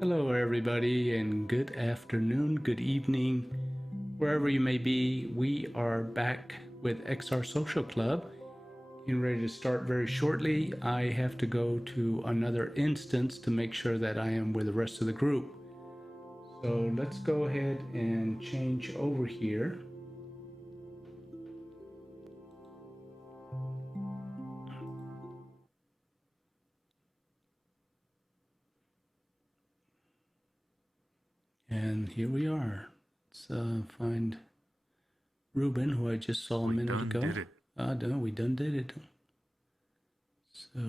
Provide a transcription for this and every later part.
Hello, everybody, and good afternoon, good evening, wherever you may be. We are back with XR Social Club. Getting ready to start very shortly. I have to go to another instance to make sure that I am with the rest of the group. So let's go ahead and change over here. And here we are. Let's find Ruben, who I just saw a minute ago. Did it. No, we done did it. So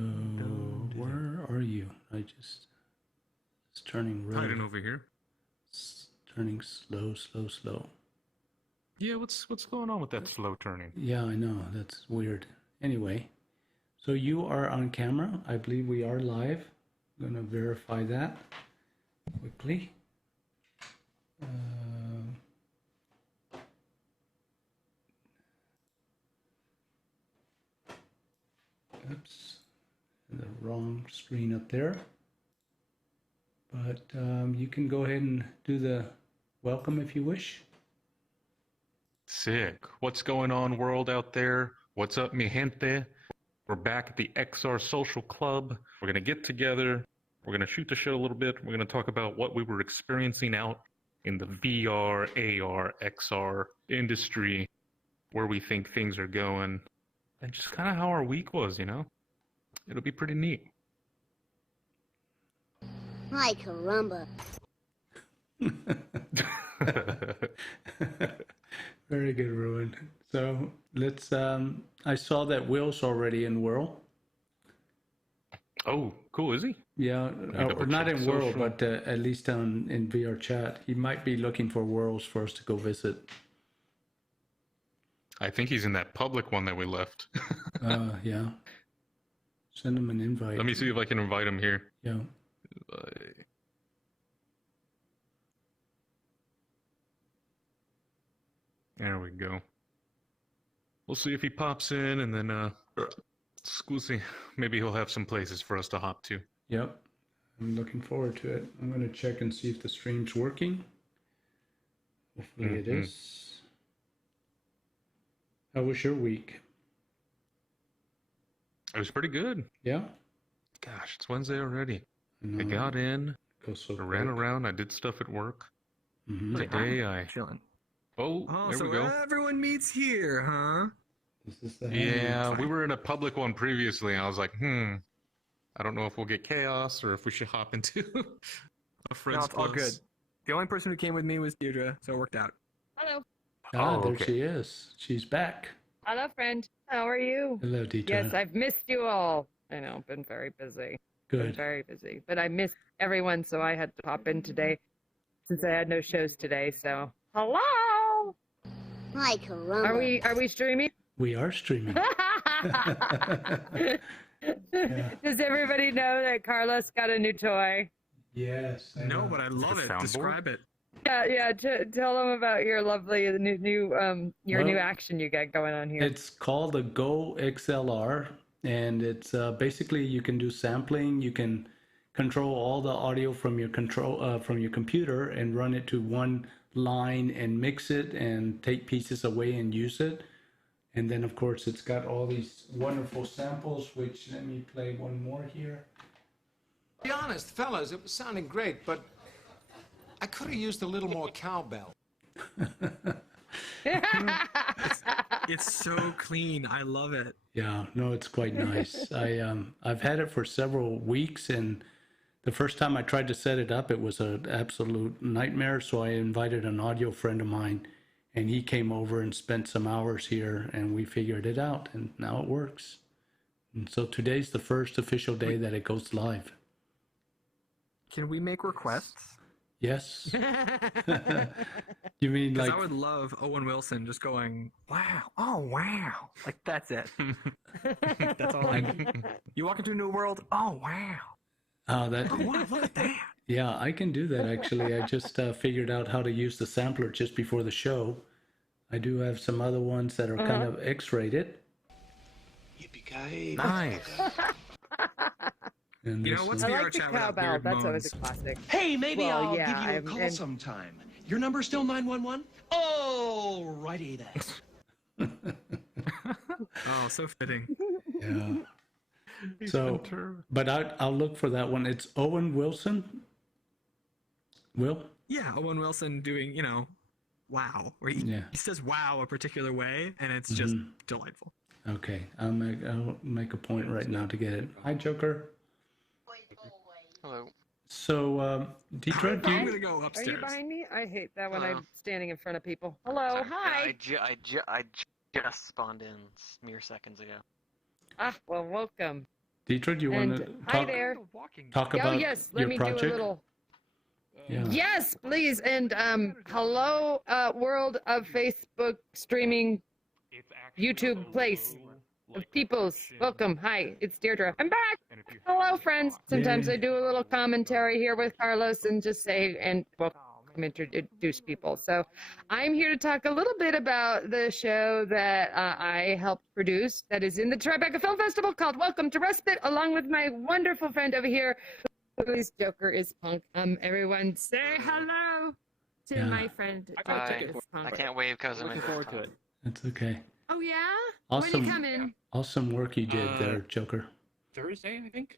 where are you? It's turning red. Hiding over here. It's turning slow. Yeah, what's going on with that slow turning? Yeah, I know. That's weird. Anyway, so you are on camera. I believe we are live. I'm going to verify that quickly. Oops, the wrong screen up there. But you can go ahead and do the welcome if you wish. Sick. What's going on, world out there? What's up, mi gente? We're back at the XR Social Club. We're going to get together. We're going to shoot the shit a little bit. We're going to talk about what we were experiencing out in the VR, AR, XR industry, where we think things are going, and just kind of how our week was, you know? It'll be pretty neat. Ay, caramba. Very good, Ruin. So let's, I saw that Will's already in Whirl. Oh, cool, is he? Yeah, or not in Whirl, but at least in VR chat. He might be looking for Whirls for us to go visit. I think he's in that public one that we left. Yeah. Send him an invite. Let me see if I can invite him here. Yeah. There we go. We'll see if he pops in, and then we'll see. Maybe he'll have some places for us to hop to. Yep. I'm looking forward to it. I'm going to check and see if the stream's working. Hopefully it is. How was your week? It was pretty good. Yeah? Gosh, it's Wednesday already. I I got in, so I ran around, I did stuff at work. Mm-hmm. Today I... Chilling. Oh, there so we go. Everyone meets here, huh? This is the Yeah, we were in a public one previously, and I was like, I don't know if we'll get chaos or if we should hop into a friend's No, it's all place. good. The only person who came with me was Deidre, so it worked out. Hello. There okay. she is. She's back. Hello, friend. How are you? Hello, Deidre. Yes, I've missed you all. I know, been very busy. Been Good. very busy. But I missed everyone, so I had to pop in today since I had no shows today. So, hello. Ay, caramba. Are we streaming? We are streaming. Yeah. Does everybody know that Carlos got a new toy? Yes. No, but I love The it. soundboard? Describe it. Yeah. Tell them about your lovely your new action you got going on here. It's called the Go XLR, and it's basically you can do sampling. You can control all the audio from your computer and run it to one line and mix it and take pieces away and use it. And then of course it's got all these wonderful samples, which let me play one more here. To be honest, fellas, it was sounding great, but I could have used a little more cowbell. It's so clean. I love it. Yeah, no, it's quite nice. I've had it for several weeks, and the first time I tried to set it up, it was an absolute nightmare. So I invited an audio friend of mine, and he came over and spent some hours here, and we figured it out, and now it works. And so today's the first official day that it goes live. Can we make requests? Yes. You mean Because like? I would love Owen Wilson just going, wow, oh wow. Like, that's it. That's all I need. You walk into a new world, oh wow. Oh, that. Oh wow, look at that. Yeah, I can do that actually. I just figured out how to use the sampler just before the show. I do have some other ones that are kind of X-rated. Nice. And You this know, what's one- I VR like the chat without cowbell. weird That's always moans? a classic. Hey, maybe Well, I'll yeah, give you a I'm- call and- sometime. Your number's still 911? Oh, righty then. Oh, so fitting. Yeah. So, but I'll look for that one. It's Owen Wilson. Will? Yeah, Owen Wilson doing, wow. Where he Yeah. says wow a particular way, and it's just delightful. Okay. I'll make a point right now to get it. Hi, Joker. Hello. So, Deidre, I'm do going to you, go Are upstairs. you behind me? I hate that when Hello. I'm standing in front of people. Hello, Sorry. hi. I just spawned in mere seconds ago. Ah, well, welcome. Deidre, do you want to And hi there. talk Oh about yes, let your me project? do a little. Yeah. Yes, please. And hello, world of Facebook streaming, YouTube place of peoples. Welcome. Hi, it's Deirdre. I'm back. Hello, friends. Sometimes Yay. I do a little commentary here with Carlos and just say and welcome, introduce people. So I'm here to talk a little bit about the show that I helped produce that is in the Tribeca Film Festival called Welcome to Respite, along with my wonderful friend over here, whose Joker is Punk. Everyone say hello to Yeah. my friend Joker is Punk. I can't wave because I'm Looking forward to it. That's okay. Oh yeah? Awesome. When you coming? Awesome work you did there, Joker. Thursday, I think.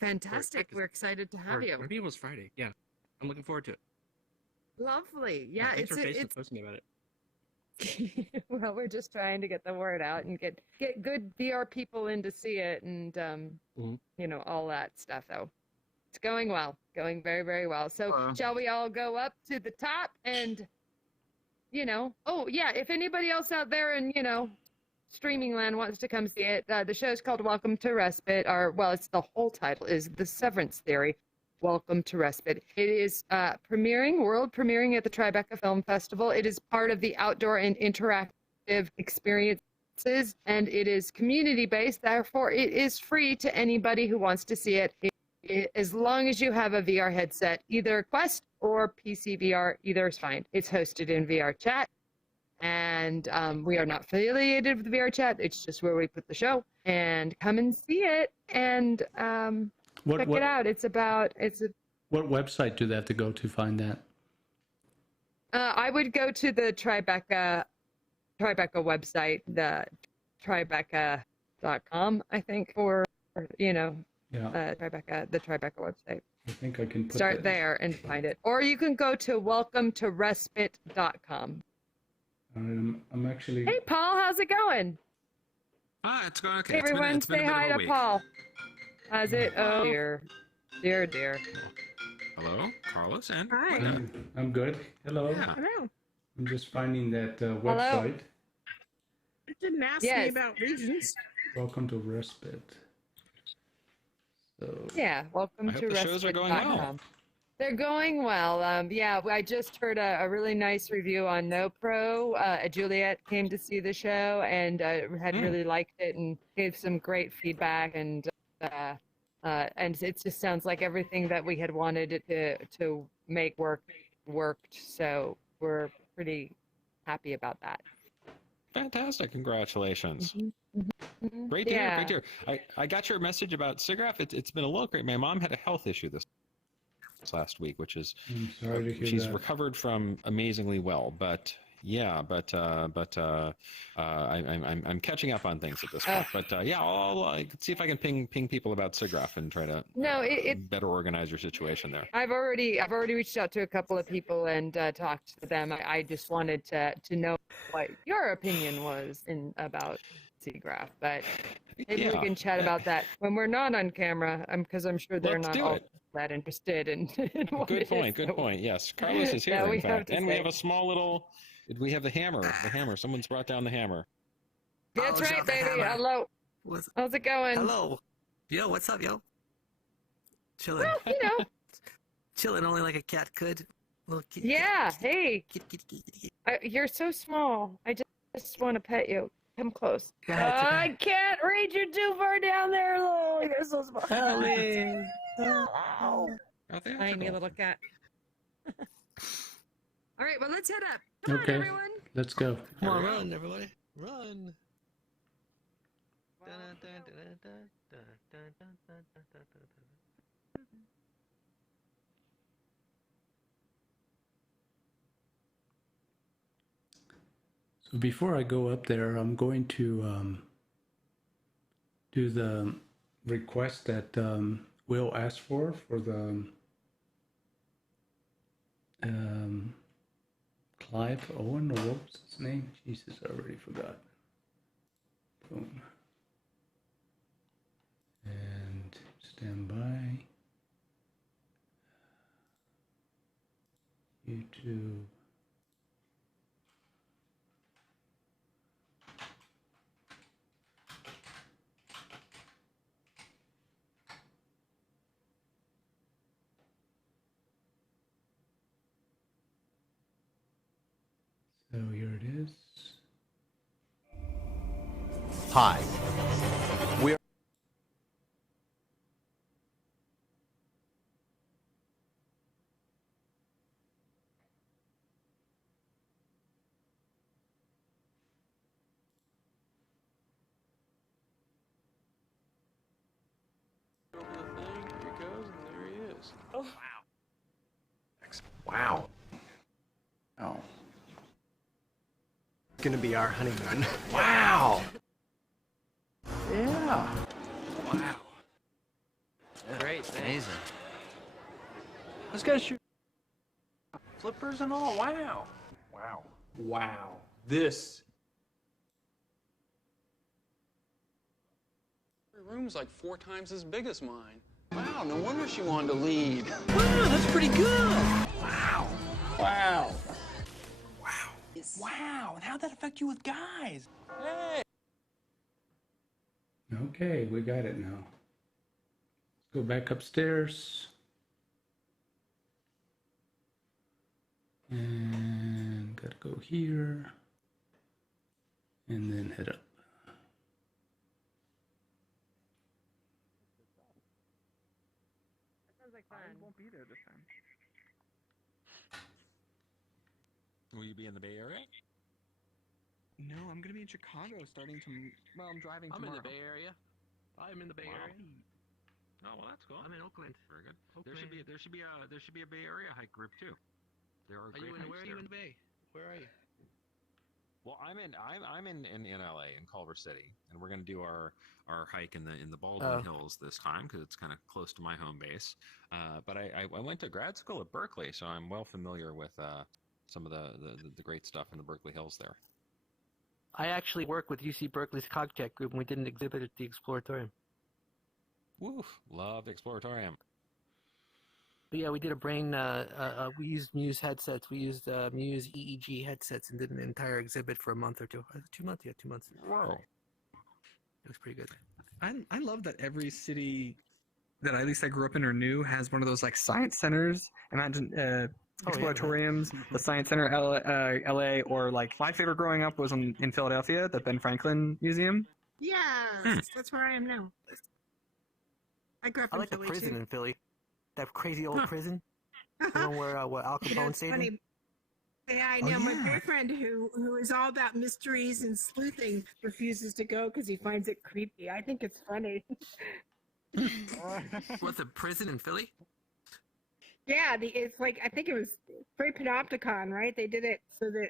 Fantastic. We're excited to have Or you. maybe it was Friday. Yeah, I'm looking forward to it. Lovely. Yeah, Thanks for Facebook it's posting about it. well, we're just trying to get the word out and get good VR people in to see it and all that stuff though. It's going well. Going very, very well. So shall we all go up to the top and oh yeah, if anybody else out there in, streaming land wants to come see it, the show's called Welcome to Respite, it's the whole title is The Severance Theory. Welcome to Respite. It is world premiering at the Tribeca Film Festival. It is part of the outdoor and interactive experiences, and it is community-based. Therefore, it is free to anybody who wants to see it, as long as you have a VR headset, either Quest or PC VR, either is fine. It's hosted in VR Chat, and we are not affiliated with VR Chat. It's just where we put the show. And come and see it, and check it out. What website do they have to go to find that? I would go to the Tribeca website, the Tribeca.com, I think, or Tribeca, the Tribeca website. I think I can put Start that. there and find it. Or you can go to welcometorespite.com. I'm actually. Hey, Paul, how's it going? It's going okay. Hey, everyone, It's been say a bit hi of a to week. Paul. How's it? Oh, dear. Dear. Hello, Carlos, and Hi. I'm good. Hello. Yeah. Hello. I'm just finding that website. It didn't ask me Yes. about reasons. Welcome to Respite. So. Yeah, welcome I hope to the shows are going respite.com. well. They're going well. I just heard a really nice review on NoPro. Juliet came to see the show and had really liked it and gave some great feedback. And it just sounds like everything that we had wanted it to make worked. So we're pretty happy about that. Fantastic! Congratulations. Mm-hmm. Great to hear. Great to hear. I got your message about SIGGRAPH. It's been a little great. My mom had a health issue this last week, which is I'm sorry to hear she's that. recovered from amazingly well. But I'm catching up on things at this point. But I'll see if I can ping people about SIGGRAPH and try to better organize your situation there. I've already reached out to a couple of people and talked to them. I just wanted to know what your opinion was about SIGGRAPH, but maybe we can chat about that when we're not on camera, because I'm sure they're not all that interested in what Good it point. is. Good point. Yes, Carlos is here. we In fact, have to and we say. have a small little. We have the hammer. The hammer. Someone's brought down the hammer. That's Oh, right, John the baby. Hammer. Hello. How's it going? Hello. Yo, what's up, yo? Chilling. Well, Chilling only like a cat could. Little kitty, Yeah. Hey, kitty. you're so small. I just want to pet you. Come close. Go ahead, I can't reach you too far down there. Oh, you're so small. Hello. Hello. Oh, they are Tiny adorable. little cat. All right, well, let's head up. Come on, Okay. everyone. Let's go. Come on, run, everybody. Run. So before I go up there, I'm going to do the request that Will asked for the Clive Owen, or what was his name? Jesus, I already forgot. Boom. And stand by. YouTube. So here it is. Hi. We're Over the thing, here he goes, and there he is. Oh wow. Wow. Oh. It's gonna be our honeymoon. Wow. Yeah. Wow. Great, Amazing. This guy's shooting flippers and all. Wow. Wow. Wow. This. Her room's like 4 times as big as mine. Wow, no wonder she wanted to lead. Wow, that's pretty good. Wow. Wow. Wow, and how'd that affect you with guys? Hey. Okay, we got it now. Let's go back upstairs. And gotta go here. And then head up. That sounds like fun. I won't be there this time. Will you be in the Bay Area? No, I'm gonna be in Chicago starting to. Well, I'm driving I'm tomorrow. in the Bay Area. I'm in the Bay Area. Oh well, that's cool. I'm in Oakland. Very good. There should be a Bay Area hike group too. There are great hikes Where are you in the Bay? Where are you? Well, I'm in LA in Culver City, and we're going to do our hike in the Baldwin Hills this time because it's kind of close to my home base. But I went to grad school at Berkeley, so I'm well familiar with some of the great stuff in the Berkeley Hills there. I actually work with UC Berkeley's CogTech group, and we did an exhibit at the Exploratorium. Woof! Love Exploratorium. But yeah, we did a brain. We used Muse headsets. We used Muse EEG headsets and did an entire exhibit for a month or two. 2 months, yeah, 2 months. Whoa! It was pretty good. I love that every city that at least I grew up in or knew has one of those like science centers. Imagine exploratoriums, the Science Center, LA, or like my favorite growing up was in Philadelphia, the Ben Franklin Museum. Yeah, that's where I am now. I grew up I in like Philly the prison too. in Philly. That crazy old prison. The one where Al Capone stayed in. Yeah, I know. My boyfriend, who is all about mysteries and sleuthing, refuses to go because he finds it creepy. I think it's funny. What, the prison in Philly? Yeah, it's like, I think it was very Panopticon, right? They did it so that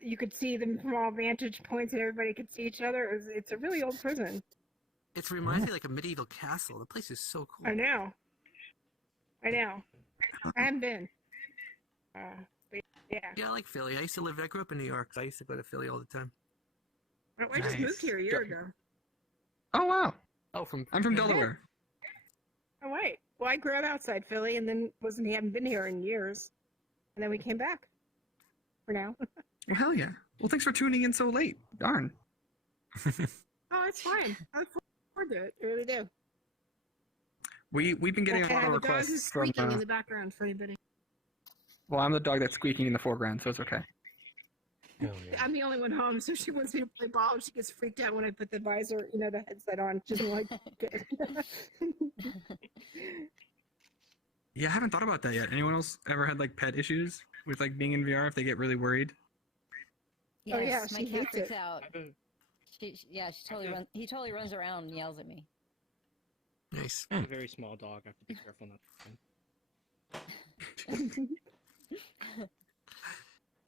you could see them from all vantage points and everybody could see each other. It's a really old prison. It reminds me like a medieval castle. The place is so cool. I know. I haven't been. But yeah. Yeah, I like Philly. I grew up in New York, so I used to go to Philly all the time. I just moved here a year ago. Oh wow! I'm from Delaware. Oh wait. Well, I grew up outside Philly, and then haven't been here in years, and then we came back. For now. Well, hell yeah! Well, thanks for tuning in so late. Darn. Oh, it's fine. I look forward to it. I really do. We've been getting a lot of the dog requests is from. squeaking in the background for anybody. Well, I'm the dog that's squeaking in the foreground, so it's okay. Oh, yeah. I'm the only one home, so she wants me to play ball. She gets freaked out when I put the visor, the headset on. She doesn't like it. Yeah, I haven't thought about that yet. Anyone else ever had like pet issues with like being in VR if they get really worried? Yes, Oh, yeah, my she cat hates freaks it. out. Yeah, she totally runs. He totally runs around and yells at me. Nice. It's a very small dog. I have to be careful not to.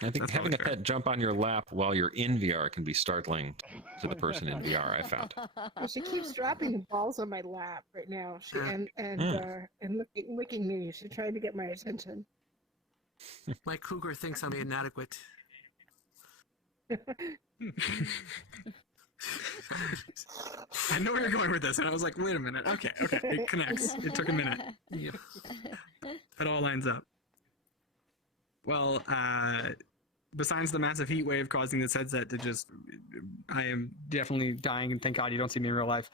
I think having a pet jump on your lap while you're in VR can be startling to the person in VR. I found. Well, she keeps dropping the balls on my lap right now. She and licking me. She's trying to get my attention. My cougar thinks I'm inadequate. I know where you're going with this, and I was like, wait a minute. Okay, it connects. It took a minute. Yep. It all lines up. Well, besides the massive heat wave causing this headset to just, I am definitely dying, and thank God you don't see me in real life.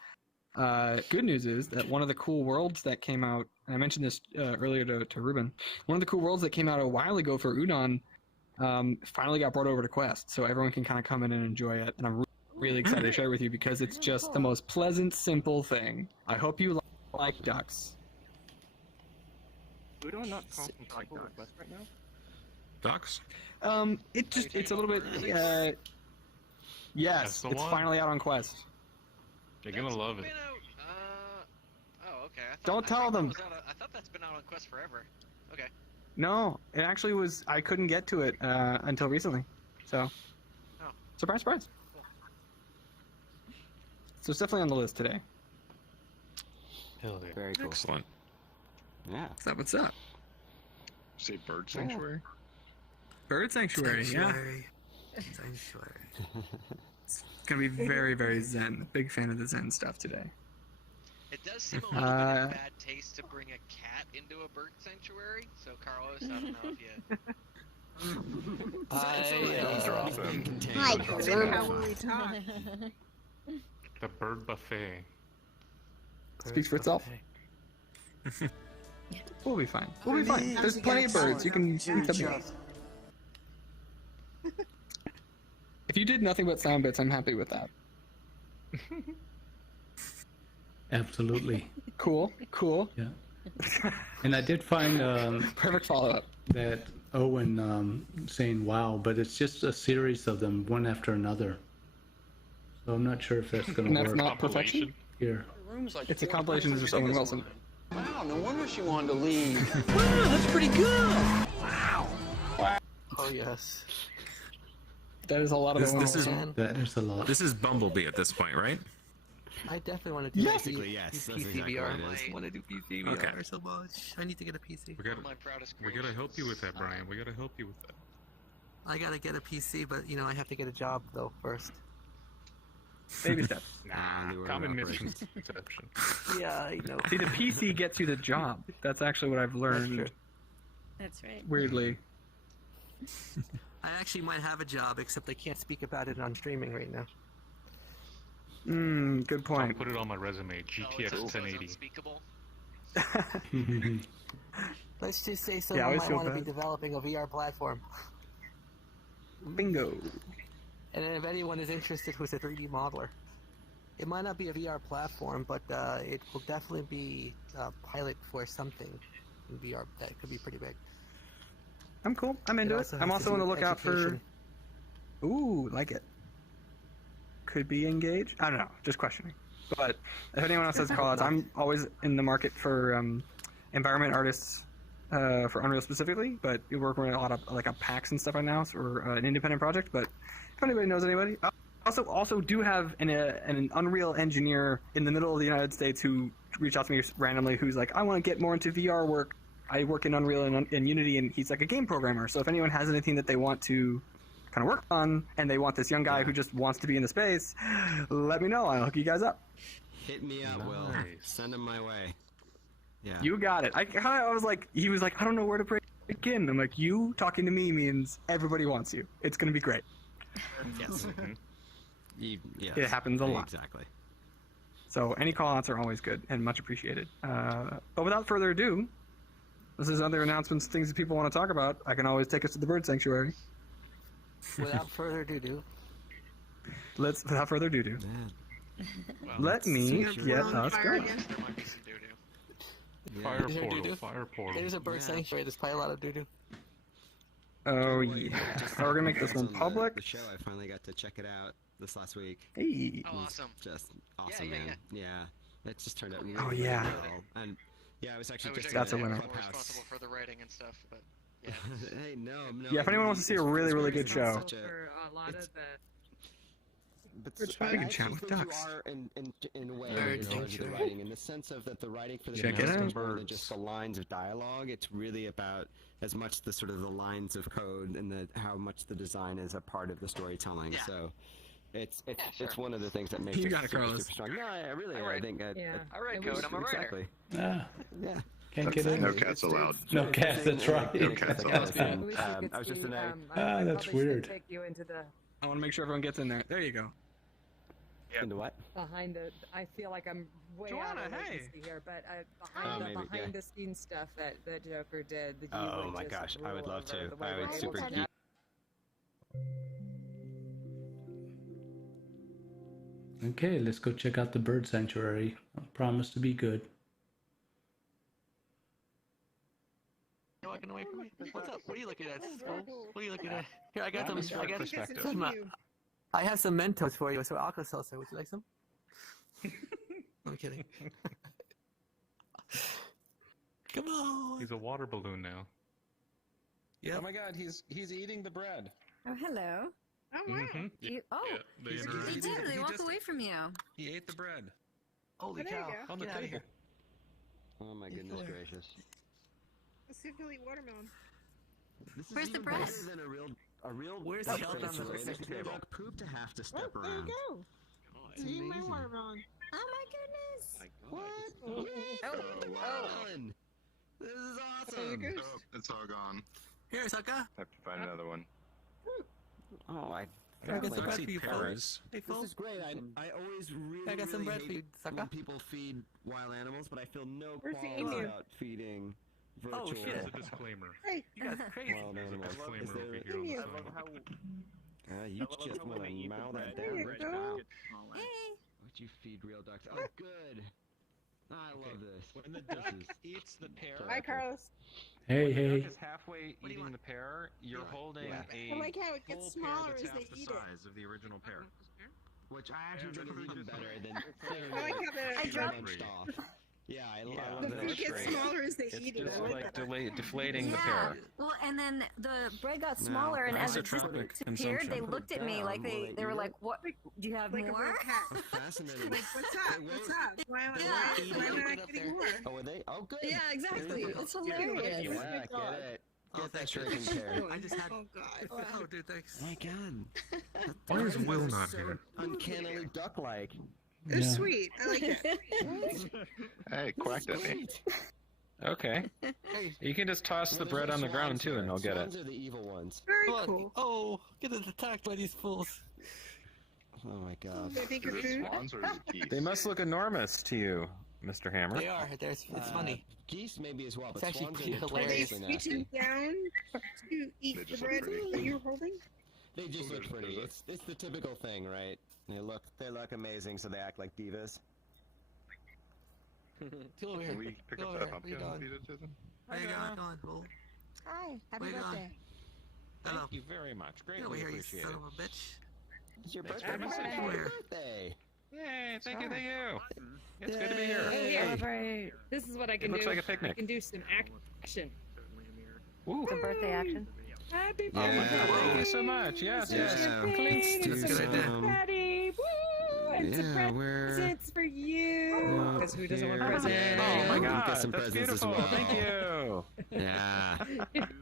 Good news is that one of the cool worlds that came out, and I mentioned this earlier to Ruben, one of the cool worlds that came out a while ago for Udon finally got brought over to Quest, so everyone can kind of come in and enjoy it, and I'm really excited to share it with you because it's just the most pleasant, simple thing. I hope you like ducks. Udon not compatible with Quest right now? Ducks? It's a little bit, yes, it's finally out on Quest. You're gonna love it. Oh, okay. Don't tell them. I thought that's been out on Quest forever. Okay. No, it actually was, I couldn't get to it until recently, so. Oh. Surprise, surprise. Cool. So it's definitely on the list today. Hell yeah. Very cool. Excellent. Yeah. What's up? Say bird sanctuary. Bird sanctuary, Sanctuary. It's gonna be very, very zen. Big fan of the zen stuff today. It does seem a little bit of bad taste to bring a cat into a bird sanctuary. So, Carlos, I don't know if you. Hi, Columbo. The bird buffet. Speaks for itself. We'll be fine. We'll be fine. There's plenty of birds. You can eat them. If you did nothing but sound bits, I'm happy with that. Absolutely. Cool. Yeah. And I did find perfect follow-up that Owen saying wow, but it's just a series of them, one after another. So I'm not sure if that's going to work. That's not perfection? Here. It's a compilation of just Owen Wilson. Wow, no wonder she wanted to leave. Wow, that's pretty good. Wow. Oh yes. That is a lot of This is that is a lot. This is Bumblebee at this point, right? I definitely want to do Basically, yes. That's PC exactly VR. what it is. I want to do PC VR Okay. so much. I need to get a PC. We gotta help you with that, Brian. We gotta help you with that. I gotta get a PC, but you know I have to get a job though first. Baby steps. Common misconception. Yeah, I know. See, the PC gets you the job. That's actually what I've learned. That's right. Weirdly. I actually might have a job, except I can't speak about it on streaming right now. Good I'll point. put it on my resume. GTX 1080. Let's just say someone might want to be developing a VR platform. Bingo. And then if anyone is interested who's a 3D modeler, it might not be a VR platform, but it will definitely be a pilot for something in VR that could be pretty big. I'm cool. I'm into it. I'm also on the lookout for. Ooh, like it. Could be engaged. I don't know. Just questioning. But if anyone else has callouts, I'm always in the market for environment artists for Unreal specifically. But we work with a lot of like packs and stuff right now for an independent project. But if anybody knows anybody, also do have an Unreal engineer in the middle of the United States who reached out to me randomly. Who's like, I want to get more into VR work. I work in Unreal and Unity, and he's like a game programmer. So if anyone has anything that they want to kind of work on, and they want this young guy who just wants to be in the space, let me know. I'll hook you guys up. Hit me up, Will. Send him my way. Yeah. You got it. I was like, he was like, I don't know where to begin. I'm like, you talking to me means everybody wants you. It's going to be great. Yes. Yes. It happens a lot. Exactly. So any call-outs are always good and much appreciated. But without further ado, this is other announcements, things that people want to talk about. I can always take us to the bird sanctuary. Without further ado, without further ado, let me get us going. Fire portal. There's a bird sanctuary. There's probably a lot of doo-doo. Oh yeah. We're gonna make this one public. The show, I finally got to check it out this last week. Hey. Oh, awesome. Just awesome, man. Yeah. It just turned out really, Oh, really yeah. well. And yeah, I was actually just That's a winner. Clubhouse. Responsible for the writing and stuff, but yeah. Hey, no. Yeah, if anyone wants to see a really, really good show. For a lot of the. But We're trying to chat with ducks. You are in a way Very in thank the you. writing, in the sense of that the writing for the Check show it is out. more than just the lines of dialogue. It's really about as much the sort of the lines of code and how much the design is a part of the storytelling. Yeah. So it's one of the things that makes You it got it, super, Carlos. super strong. No, I really I think Yeah. I write code. I'm a writer. exactly. Ah, Yeah. can't get in. No cats allowed. No cats, that's right. No cats allowed. I wish you could I was just see, in a. Ah, I that's probably should weird. Take you into the I want to make sure everyone gets in there. There you go. Into what? behind the. I feel like I'm way out of Joanna, hey. latency here, but maybe, behind yeah. the scenes stuff that Joker did. That you Oh would my just gosh, I would rule love over to. the way I would they super did geek. that. Okay, let's go check out the bird sanctuary. I promise to be good. You're walking away from me. What's up? What are you looking at? What are you looking at? Here, I got some. I got perspective. some. I have some Mentos for you. So Alka-Seltzer. Would you like some? I'm kidding. Come on. He's a water balloon now. Yeah. Oh my God, he's eating the bread. Oh, hello. Oh, wow. Mm-hmm. You, oh, They they did. They walk away from you. He ate the bread. Holy Oh, there you cow! go. On the Get out of table. here. Oh my goodness gracious. Let's see if he'll eat watermelon. This is Where's the even bread? better than a real. Where's duck the shell on face the situation. next Makes me table? like poop to have to step Oh, there you around. go. It's Eat my amazing. watermelon. Oh my goodness. What? Watermelon. This is awesome. Oh, it's all gone. Here, Sucka. Have to find another one. Oh, I I got some like bread for you, pears. Hey, This Phil. is great. I always really, I got some really bread for you, hate sucker. when people feed wild animals, but I feel no Where's the qualms emu? about feeding virtual shit. There's a disclaimer. Hey. You guys are crazy. wild There's a animals. disclaimer Is over there, here on the Emu. side. you just want to mow that down There right you now. go. Hey. Would you feed real ducks? Oh, good. I love this. When the duck eats the pear, Hi, Carlos. Hey, when the hey. duck is halfway do you eating want? the pear, you're holding Yeah. a I like how it full gets pear smaller that's as half they the eat it. size of the original pear. Which I actually think is even better than I like how the, munched off. Yeah, I love the that. food It's gets great. smaller as they It's eat it. just I like that. deflating the Yeah. pear. Well, and then the bread got No, smaller, and as it isotropic disappeared, they consumption. looked at me like they were like, "What? Do you have Like a more?" little cat. Fascinating. Like, what's up? What's up? Why am Yeah. why am I not getting more? Oh, are they? Oh, good. Yeah, exactly. It's hilarious. Yeah, get it. Get that shrinking pear. I just had. Oh, God. Oh, dude, thanks. My God. Why is Will not here? Uncannily duck-like. They're Yeah. sweet. I like it. Hey, quacked at me. Okay. You can just toss the bread on the ground too, and they'll get it. Swans are the evil ones. Very Come on. cool. Oh, get attacked by these fools. Oh my God. They think you're food. Swans or geese? They must look enormous to you, Mr. Hammer. They are. It's funny. Geese maybe as well, but It's actually swans pretty are Are they notoriously nasty. reaching down to eat They the just look bread pretty. that you're holding? They just look pretty. It's the typical thing, right? They look amazing, so they act like divas. Go over here. Can we pick Go up over that here. pumpkin Where you and going? feed it to them? Where you going? Go on, Bull. Hi, happy Where you birthday. going? Hello. Thank you very much. Get Greatly over here, you appreciate son it. of a bitch. It's your Thanks birthday. very much. Happy Where? birthday. Yay! Thank you. Thank you. It's good to be here. Celebrate. This is what I can do. looks like a picnic. I can do some action. Ooh. Some birthday action. Happy Oh my God! birthday. Thank you so much. Yes. Yeah. Yes. Champagne and Let's do some some- confetti. Woo! And some Yeah, we're. presents for you. Because who doesn't want Here. presents? Oh my We've God! got some That's presents as beautiful. well. Thank you. Yeah.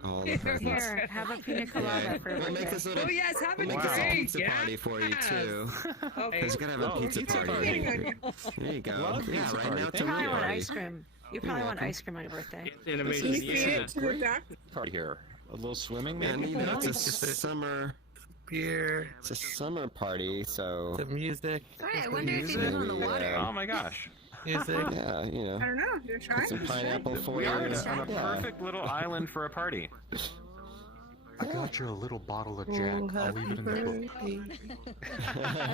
All the presents. Here, have a pina colada Yeah. for your We'll make birthday. this little. Oh yes, have a We'll make this a drink. pizza party for you too. Okay. Because you gotta have a Oh, pizza pizza party. party. There you go. Love Yeah, pizza right party. now You it's You a probably real want party. ice cream. You probably want ice cream on your birthday. An Can amazing you feed it to the duck? Party here. A little swimming, Yeah, maybe. it's a summer. Beer, It's a summer party, so. the music. Right, I wonder if you get on the Maybe, water. Oh my gosh. Music. Yeah, you know. I don't know. You're trying? Some pineapple for We you. are on a Yeah. perfect little island for a party. I got you a little bottle of Jack. I'll leave it in the book.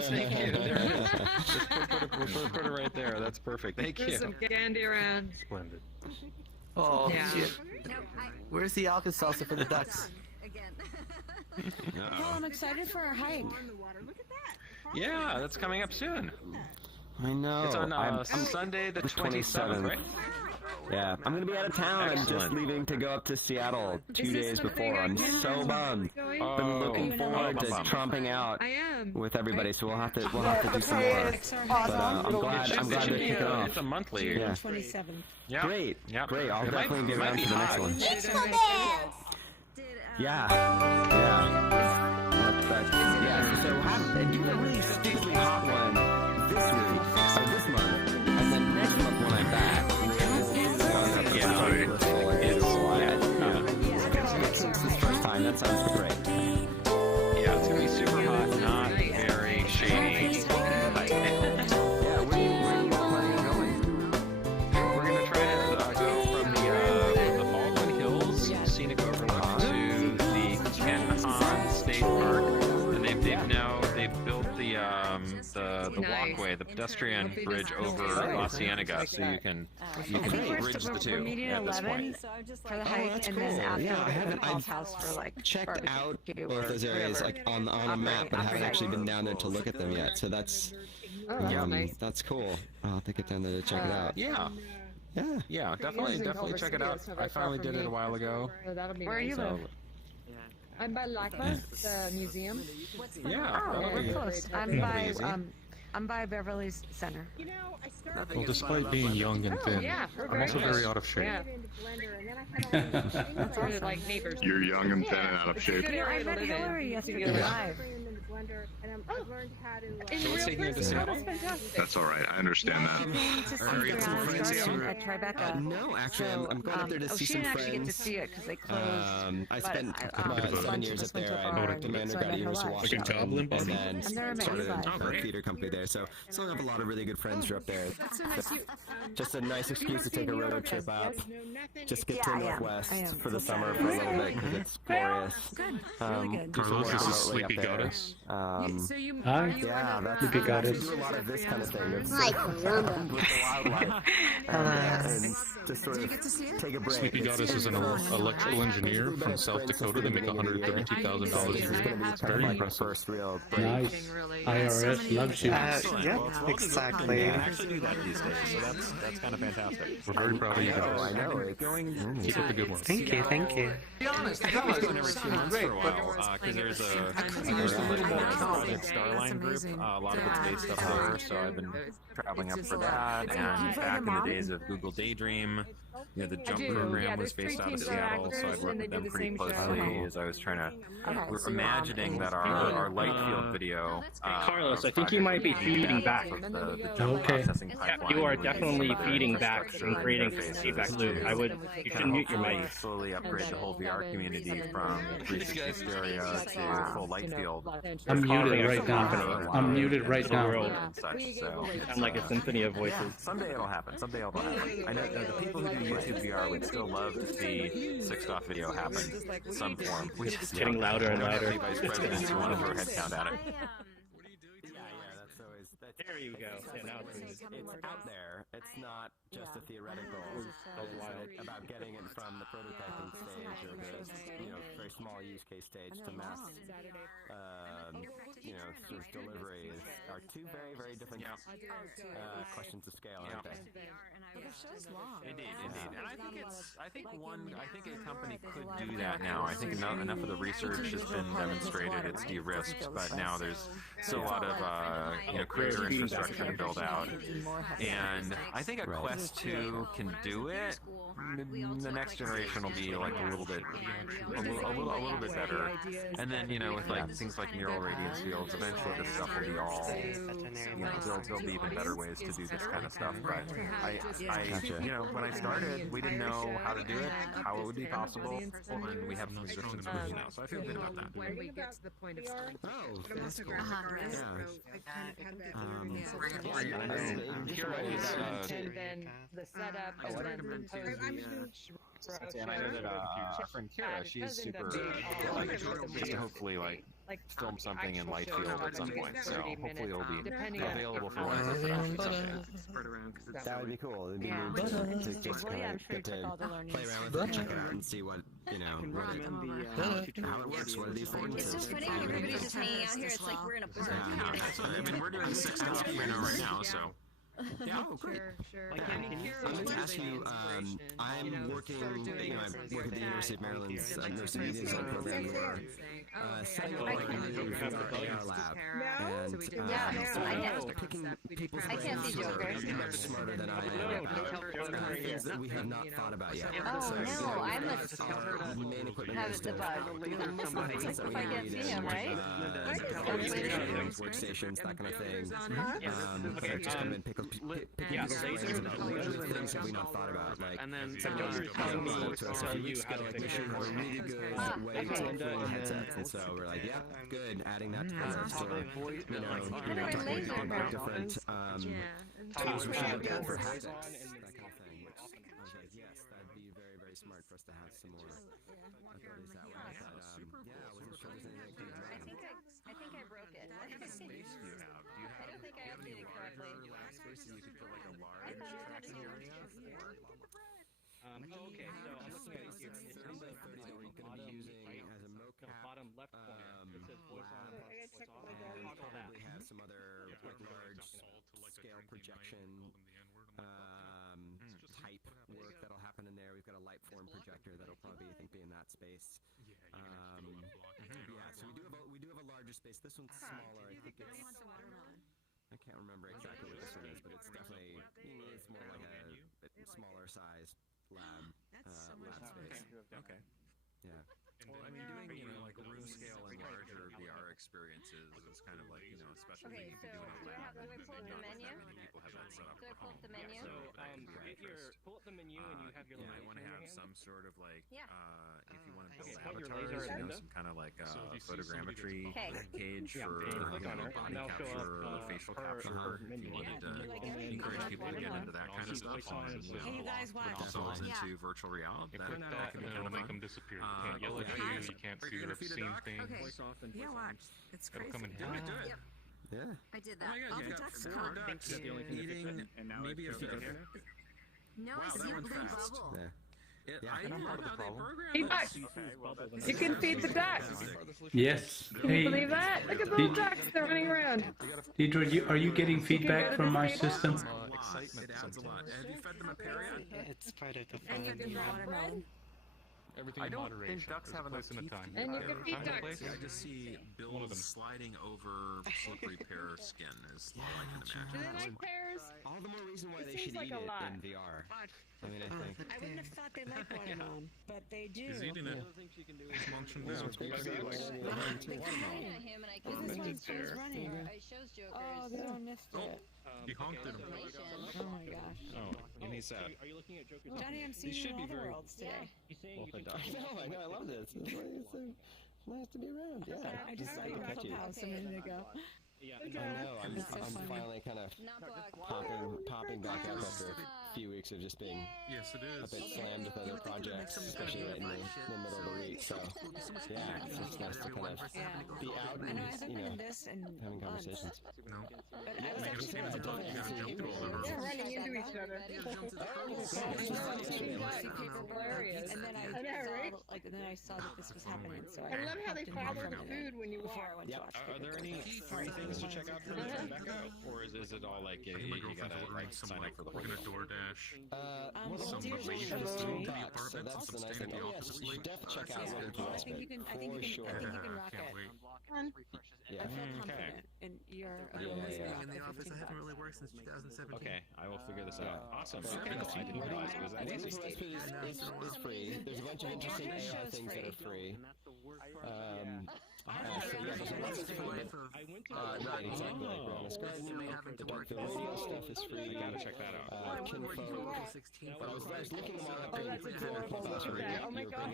Thank you. There it is. Just put it right there. That's perfect. Thank There's you. some candy around. Splendid. Oh, Yeah. shit. No, Where's the Alka-Seltzer for the ducks? Well, I'm excited for our hike. Yeah, that's coming up soon. I know. It's on I'm Sunday the 27th, right? Yeah, I'm gonna be out of town. I'm just Excellent. leaving to go up to Seattle 2 days before. I'm so bummed. Been Oh. looking forward to Bum. tromping out I am. with everybody, so we'll have to do some more. But I'm glad they're kicking off. It's a monthly. Yeah. 27th. Yeah. Great. Yep. Great. I'll It definitely might- get it might around be to the next hot. one. Yeah. Yeah. So do a really stupidly hot one this week or this month, and then next month when I'm back. It's this first time. That sounds great. Yeah, it's gonna be super hot, not very shady. Yeah, where are you planning on going? We're gonna try to go from the Baldwin Hills scenic overlook to the Kenhan State Park, and they've built the walkway, the pedestrian bridge over La Cienega, so you can bridge the two We're meeting at at this 11 point. for the hike, and then after we're going to Paul's house for like Checked out barbecue both or those areas whatever. like on a map, but I haven't actually been down there to look at them yet. So that's that's cool. I'll have to get down there to check it out. Yeah. Yeah. Yeah, definitely check it out. I finally did it a while ago. So that'll be Where are you nice. live? I'm by LACMA, the museum. Yeah. Oh, we're close. I'm by Beverly's Center. Well, despite being young and thin, I'm also very out of shape. Yeah. We're like neighbors. You're young and thin and out of shape. I met Hillary yesterday live. In So what's taking you to Seattle? That's all right. I understand that. At Tribeca. No, actually, I'm going up there to see she some didn't actually get to friends. see it because they closed. I spent about 7 years up there. I met Amanda got University of Washington, and then started a theater company there. So still have a lot of really good friends who are up there. Just a nice excuse to take a road trip up. Just get to Northwest for the summer for a little bit because it's glorious. So this is a sleepy goddess. Hi. Yeah, that's Sleepy goddess. We do a lot of this kind of thing. It's Hi, caramba. with the wildlife. And just sort of take a break. Sleepy Goddess is an electrical engineer from South Dakota. They make $132,000 a year. It's very impressive. First real break. Nice. IRS loves you. Yep, exactly. I actually do that these days, so that's kind of fantastic. We're very proud of you I guys. know. It's Keep up the good work. Thank you. To be honest, I fellas, think it every was 2 sounding months great, for a but while, because there's a use a little more Project Starline group. A lot of it's based up there, so I've been traveling up for that. And back in the days of Google Daydream, the Jump program was based out of Seattle, so I'd worked with them pretty closely as I was trying to. We're imagining that our light field video. Carlos, I think you might be feeding back. Okay. You are definitely feeding back and creating feedback loop. You should mute your mic. Slowly upgrade the whole VR community from 360 stereo to full light field. I'm muted right now. I'm muted right now. And such, so Sound like a symphony of voices. someday it'll happen. Someday it'll happen. I know the people who do YouTube VR would still love to see 6-off video happen in some form. We just Getting louder and louder. Vice presidents who want to throw head count at it. There you go. Yeah, now it's out there. It's not just a theoretical. It's about getting it from the prototyping stage or the very small use case stage to mass sort of delivery are two very, very different questions of scale, aren't they? Indeed. And I think a company could do that now. I think enough of the research has been demonstrated. It's de-risked, but now there's still a lot of creator infrastructure to build out. And I think a Quest 2 can do it. The next generation will be like a little bit better. And then with like things like neural radiance fields, eventually this stuff will be all there'll be even better ways to do this kind of stuff. But when I started, we didn't know how to do it, how it would be possible, and we have some restrictions now. So I feel good about that. When we get to the point of starting. Oh, that's cool. And then the setup and then the post. And I know that our friend Kira, she's super just to hopefully film something in light field at some point. So hopefully it'll be available for one production someday. That would be cool. It'd be neat to just kind of get to play around with it, check it out, and see what how it works. What are the affordances? It's so funny. Everybody's just hanging out here. It's like we're in a park. I mean, we're doing 6 stuff right now, so. Yeah, great. Sure. I wanted to ask you, I'm working, I work at the University of Maryland's Nursing Media Design program where setting up a new VR lab. And so picking people's brains who are much smarter than I am about things that we have not thought about yet. Oh no, I must have it the bug. If I can't see him, right? Workstations, that kind of thing. Just come and pick people's brains about things that we not thought about. Like, someone to us a few weeks ago, like, we should have a really good way to include headsets. And so we're like, yeah, good, adding that to the store. Talking about different tools we should have built for headsets, that kind of thing. Which I was like, yes, that'd be very, very smart for us to have some more abilities that way. But yeah, I wasn't sure there's anything to do. I think I broke it. I don't think I updated correctly. You could put like a large tracking area for. Okay, so I'm looking at it here. It's in the you could be using as a mocap. Bottom left corner. It says voice on, voice off. Probably have some other like large scale projection type work that'll happen in there. We've got a light form projector that'll probably I think be in that space. Yeah, so we do have a larger space. This one's smaller. I think it's. I can't remember exactly what this one is, but it's definitely it's more like a smaller size lab space. Okay. Yeah. Well, I mean, doing like room scale and larger VR experiences is kind of like especially Okay, thing you so can do in a do I lab. have to pull up the menu? People have that set up. Do I pull up the menu? So pull up the menu and you have your you might location want to in your have hand. some sort of like if you want to build point your avatars, laser at them. some kind of like So if you see photogrammetry cage Yeah, for and click on her, body and that'll show capture, up, facial her capture. If menu. you wanted to encourage people to get into that kind of stuff, Hey, you guys put watch. themselves into virtual reality. You click that, and it'll make them disappear. You can't yell at you. You can't see their obscene things. Yeah, watch. It's That'll crazy. come in handy. Yeah. I did that. All the ducks caught. Eating maybe a few. No, I see a blue bubble. And I'm part of the problem. Feed ducks. You can feed the ducks. Yes. Can you believe that? Look at the little ducks. They're running around. Deidre, are you getting feedback from my system? It adds a lot. Have you fed them a period? It's part of the And you can watermelon. Everything I in don't moderation. think ducks have There's a enough place and a teeth. time. And you can feed Time and ducks. place. I just see bills sliding over slippery pear skin is all I can Do imagine. they like pears? All the more reason why It they seems should like eat a it lot. in VR. I mean, I think. I wouldn't have thought they liked watermelon, but they do. He's eating it. He's munching down. They kind of him and I can This one's shows running. It shows Joker. Oh, they don't missed it. He honked at him. Oh my gosh. Oh, and he's Are you looking at Joker's? Johnny, I'm seeing you in all the worlds today. He's saying Well, you can I know, I love this. It's so nice to be around. Yeah. I just saw you in Clubhouse a minute ago. Yeah, I know. I'm finally kind of popping back up after a few weeks of just being Yes, it a is. bit slammed with other projects, especially right in the middle of the week. So yeah, it's just nice to kind of be out and having conversations. No. But I was actually They're running into each other. And then I saw that this was happening. So I love how they follow the food when you before walk. I went to watch. Are there any free things to check out for Rebecca, or is it all like you gotta like sign up for the whole We're gonna deal? DoorDash. Some relief relief to is the $2, apartment, so that's the nice thing. Oh yes, you should definitely check out Little I Prospect, think you can for sure. rock Can't it. wait. Yeah. I feel confident in your ability to rock it for $15. worked since 2017. Okay, I will figure this out. Awesome. Okay. Okay, I didn't realize it was that Little easy. Prospect is free. There's a bunch of interesting AI things that are free. So yes, Right, exactly. Wellness Garden, the Darkfield Radio stuff is free. I gotta check that out. Kinfolk. But I was looking them all up there. Oh my God.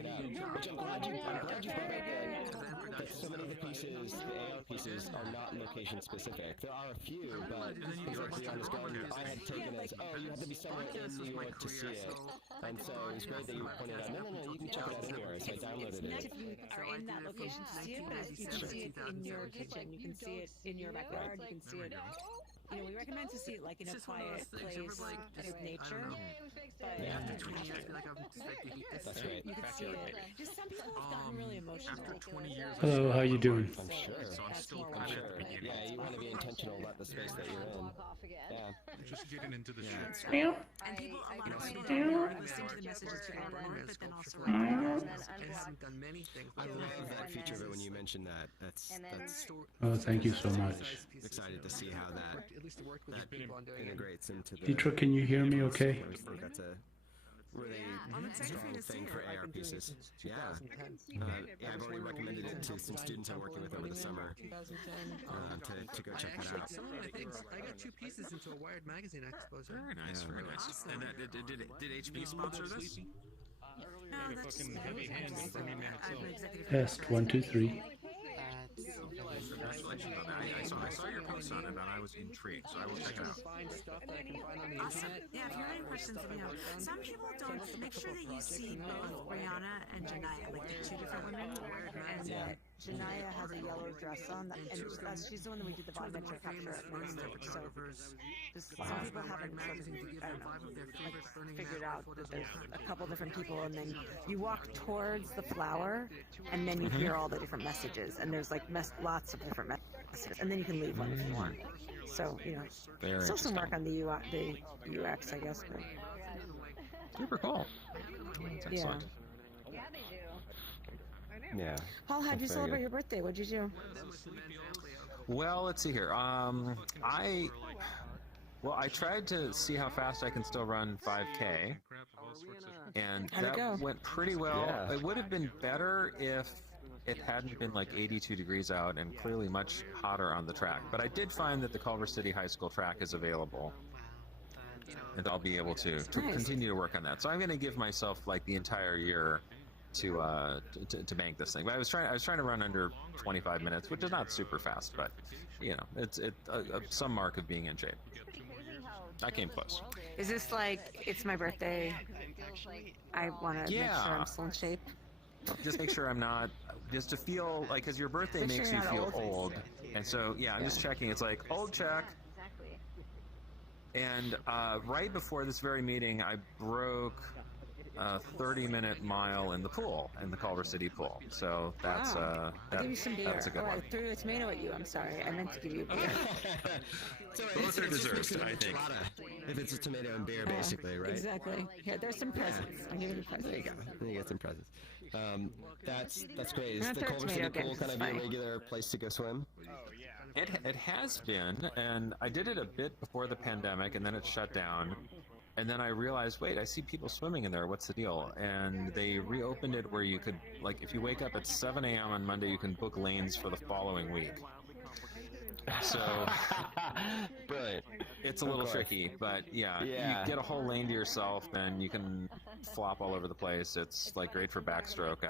Which I'm glad you brought up that so many of the pieces, the AR pieces, are not location specific. There are a few, but things like the Wellness Garden, I had taken as, oh, you have to be somewhere in New York to see it. And so it was great that you pointed out, no, you can check it out anywhere. So I downloaded it. If you are in that location to see it, but you can see it in your kitchen, you can see it in your backyard, you can see it. You know, we recommend to see it like in a quiet place with nature. But that's right. You can see it. Just some people have gotten really emotional. Hello, how you doing? I'm sure. Yeah, you want to be intentional about the space that you're in. Yeah. Just getting into the shit. And people, a lot of people are listening to the messages to the board, but then also it hasn't done many things. I love that feature of it when you mentioned that. That's Oh, thank you so much. excited to see how that integrates into the... Deidre, can you hear me okay? That's a really strong thing for AR pieces. Yeah. I've already recommended it to some students I'm working with over the summer to go check that out. I got 2 pieces into a Wired magazine exposure. Very nice, very nice. And did HP sponsor this? No, that's just Test 1, 2, 3. I saw your post on it and I was intrigued, so I will check it out. Awesome. Yeah, if you have any questions, let me know. Some people don't. Make sure that you see both Brianna and Janaya, like the 2 different women. And Janaya has a yellow dress on, and she's the one that we did the volumetric capture of. So some people haven't figured out that there's a couple different people, and then you walk towards the flower, and then you hear all the different messages, and there's like lots of different messages, and then you can leave one if you want. So, you know, still some work on the UX, I guess. But... Super cool. Excellent. Yeah. Paul, how'd you celebrate your birthday? What'd you do? Well, let's see here. I tried to see how fast I can still run 5K, and that went pretty well. Yeah. It would have been better if it hadn't been like 82 degrees out and clearly much hotter on the track. But I did find that the Culver City High School track is available, and I'll be able to continue to work on that. So I'm going to give myself like the entire year to bank this thing. But I was trying to run under 25 minutes, which is not super fast, but you know, it's some mark of being in shape. I came close. Is this like, it's my birthday, I want to make sure I'm still in shape? Just make sure I'm not, just to feel like, because your birthday makes you feel old. And so, I'm just checking. It's like, old check. And right before this very meeting, I broke a 30-minute mile in the pool, in the Culver City pool. So that's I'll give you some beer. that's a good one. I threw a tomato at you. I'm sorry. I meant to give you a beer. Both are desserts, I think. If it's a tomato and beer, basically, right? Exactly. Here, there's some presents. I'm giving you presents. There you go. You get some presents. That's great. Is the Culver City pool kind of a regular place to go swim? It has been, and I did it a bit before the pandemic, and then it shut down. And then I realized, wait, I see people swimming in there. What's the deal? And they reopened it where you could, like, if you wake up at 7 a.m. on Monday, you can book lanes for the following week. So, brilliant. It's a little tricky, but you get a whole lane to yourself, then you can flop all over the place. It's like great for backstroke.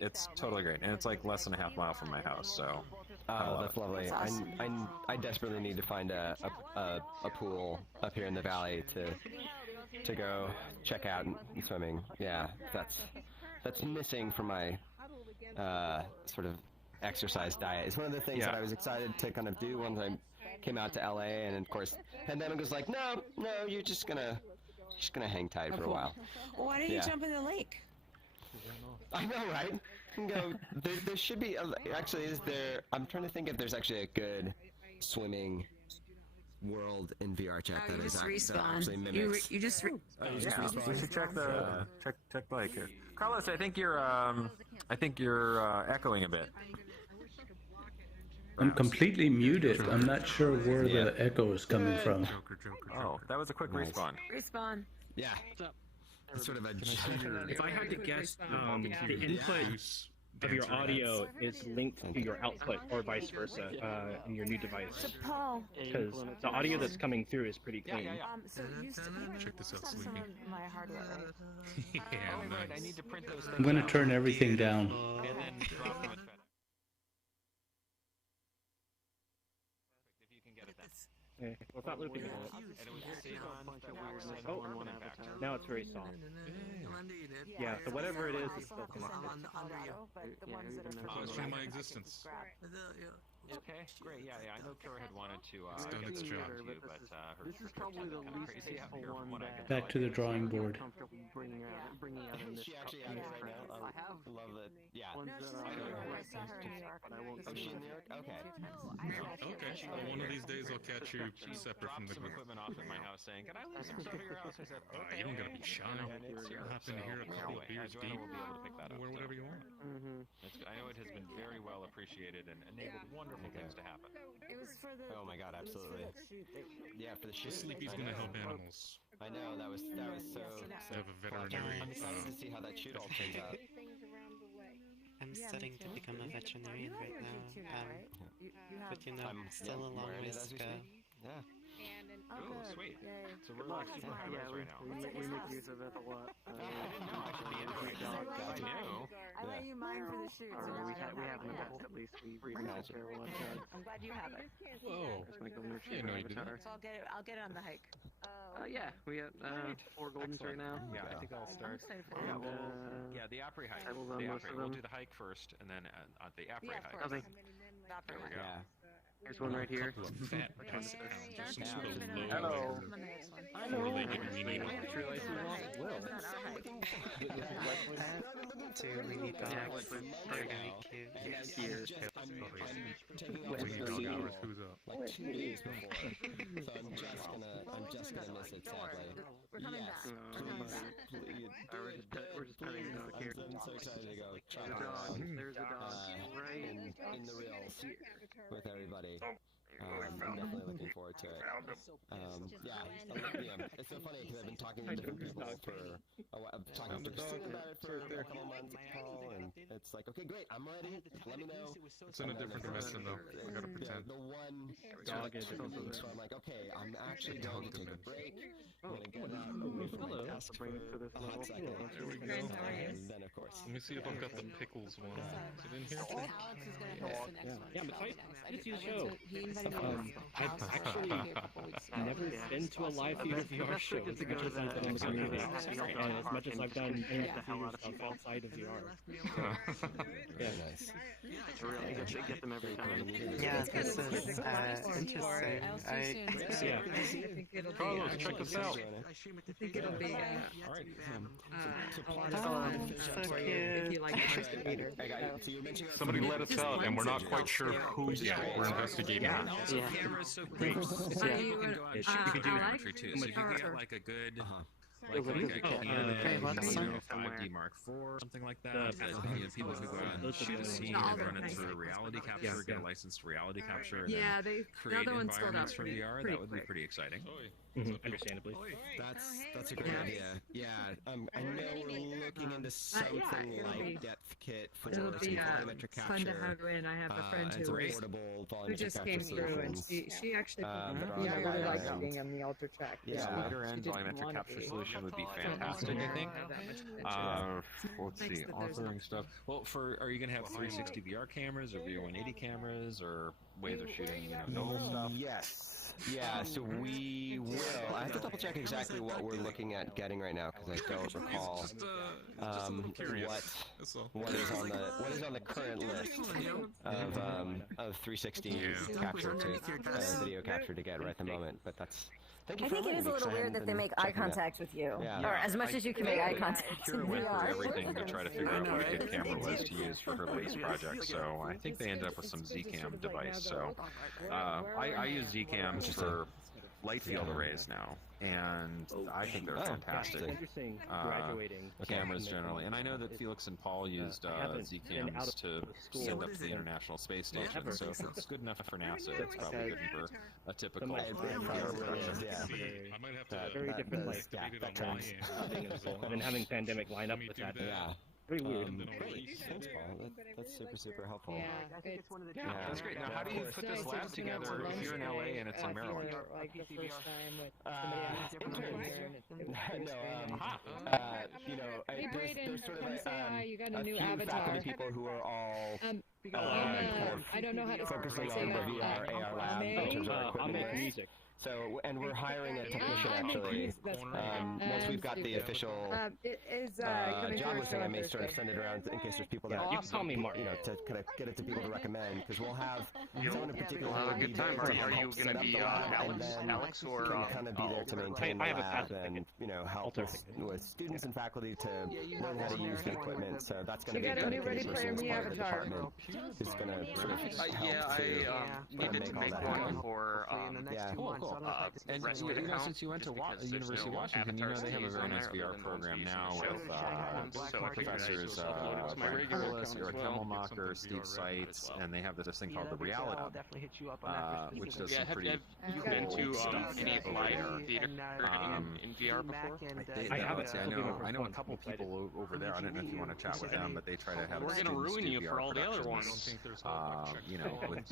It's totally great, and it's like less than a half mile from my house. So, that's lovely. I desperately need to find a pool up here in the valley to go check out and swimming. Yeah, that's missing from my sort of exercise diet. It's one of the things that I was excited to kind of do once I came out to LA, and of course pandemic was like, no, you're just gonna hang tight for a while. Well, why don't you jump in the lake? I know, right? You can go. There should be actually. Is there? I'm trying to think if there's actually a good swimming world in VR chat that actually mimics. You just respawn. We should check the check like here. Carlos, I think you're echoing a bit. I'm completely muted. I'm not sure where the echo is coming from. Oh, that was a quick respawn. Respawn. Yeah. It's sort of a. If I had to guess, the input of your dancer audio hats. is linked to your output, or vice versa, in your new device. So Paul, Because the audio that's coming through is pretty clean. so you Check this out, have some Sleepy. of my hardware, right? Yeah, Right, I nice. need to print those things I'm gonna out turn everything down. and then drop them at FedEx. If you can get it then. Well, it's not looping. And it was saved on FedEx Oh, and Impact. now it's very soft. Yeah, Yeah, so whatever it is, I it's still still have to coming. send it to Colorado, but the ones that are Oh, it's from my existence. Okay, great. Yeah, I know Kara had wanted to It's done its job. you, but her This is probably the kinda least crazy out tasteful here one from what I that can Back to the drawing board. comfortable bringing out in this. She actually has it right now. I have Love it. Yeah. ones No, she's that in are New York. I like saw her in New York. but I won't Oh, see she in them. New York? Okay. Okay. Well, one of these days I'll catch you separate from dropped the some group. equipment off at my house saying, "Can I leave some stuff at your house?" I said, You don't gotta be shy. Hop in here a couple of beers Joanna deep. will be able to pick that up. Wear whatever you want. I know it has been very well appreciated and enabled wonderful things to happen. It was for the. Oh my God, absolutely. It was for that shoot that Yeah, for the shoot. Sleepy's I gonna know. help animals. I know, that was so. They have a veterinary. I'm excited to see how that shoot all turns out. I'm studying to become a veterinarian right now, but you know, still a long ways to go. Yeah. Oh, sweet. So we're Yeah, actually right now. we make use of it a lot. I let you mine for the shoot. So now We I don't have have an it. adult at least. We share one. I'm glad you have it. Whoa. Yeah, no, you didn't. So I'll get it on the hike. Yeah, we got 4 goldens right now. Yeah, I think I'll start. excited for Yeah, it. yeah, the Opry hike. I will run The most Opry. of We'll them. do the hike first, and then the Opry Yeah, of hike. course. Okay. There we go. Yeah. There's one right here. Fat pounds. There's some sort of logo Hello. there. Related to me. We need dogs. They're gonna be cute. We need dog hours. Who's up? Like 2 days before. So I'm just gonna miss it sadly. We're coming Yes. back. Please. We're just petting the dog here. I'm so excited to go try There's a dog. There's a dog right in the reels with everybody. I'm definitely looking forward to it. It's so funny because I've been talking to different people for a while. I'm talking to Christine about it for a couple months, Paul, and it's like, okay, great, I'm ready. Let me know. It's in a different dimension though. I gotta pretend. The one Dog is 2 weeks where I'm like, okay, I'm actually going to take a break. I'm gonna get away from my desk for a hot second. There we go. And then of course. Let me see if I've got the pickles one. Is it in here? Alex is going to host the next one. Yeah, I'm excited to see the show. He invited me I've actually never been to a live theater VR show as much as I've done in the community, and as much as I've done theaters outside of VR. Very nice. Really get them every time. Yeah, this is interesting. Yeah. Carlos, check this out. I think it'll be All right. a lot of fun for you if you like the reader. Somebody let us out, and we're not quite sure who yet. We're investigating. Also, camera is so great. Are You you can go out and I shoot like geometry too, so you can get like a good. Like a Canon, Sorry. 5D Mark IV, something like that. People who go out and shoot a scene and run it through reality capture, get a licensed reality capture, and Yeah, then the create other one sold out environments for VR. That would be pretty exciting. Understandably. That's a great idea. Yeah, I know we're looking into something like Depth Kit for some it'll be volumetric fun to capture. have you in. I have a friend It's who a is portable who volumetric just capture came through, and solutions. she actually but really on the likes wider end. being on the ultra track. Yeah. Wider end volumetric capture solution would be fantastic, I think. Let's see, authoring stuff. Well, are you going to have 360 VR cameras or VR180 cameras or ways of shooting, normal stuff? Yes. Yeah, so we will. I have to double check exactly what we're looking at getting right now because I don't recall what is on the current list of 360 capture to video capture to get right at the moment. But that's. I think it is a little weird that they make eye contact with you, or as much as you can make eye contact in Kira went through VR. everything to try to figure out what a good camera was to use for her latest project, so I think they ended up with some Zcam device. So I use Zcam for light field arrays now, and I think they're fantastic. Interesting. Graduating. Cameras generally, and I know that Felix and Paul used Zcams to send up to the International Space Station. So if it's good enough for NASA, it's probably good for a typical VR production. I might have to Very different, like, debate it on my end. and having pandemic line up with that. Yeah. Very weird. Great. Thanks, Paul. That's super helpful. Yeah, That's great. Now, how do you put this lab together if you're in LA and it's in Maryland? Like the first time with somebody else here, and it was pretty strange. Hey, Brayden, come say hi. You got a new avatar. Faculty people who are all I don't know how to focusing say on the VR AR lab in terms of our equipment. Music. So, and we're hiring a technician actually. Once we've got the official job listing, I may sort of send it around in case there's people that you can call me Mark. To kind of get it to people to recommend, because we'll have someone in particular. We'll have a good time. Are you going to be Alex or kind of be there to maintain the lab and help with students and faculty to learn how to use the equipment. So that's going to be a dedicated person as part of the department who's going to sort of help I needed to make one for And since you went to University of Washington, they have a very nice VR program now with professors Brian Curlis, Eric Hemmelmacher, Steve Seitz, and they have this thing called the Reality Lab, which does some pretty You've been to any live theater in VR before? I know a couple of people over there. I don't know if you want to chat with them, but they try to have. We're going to ruin you for all the other ones. With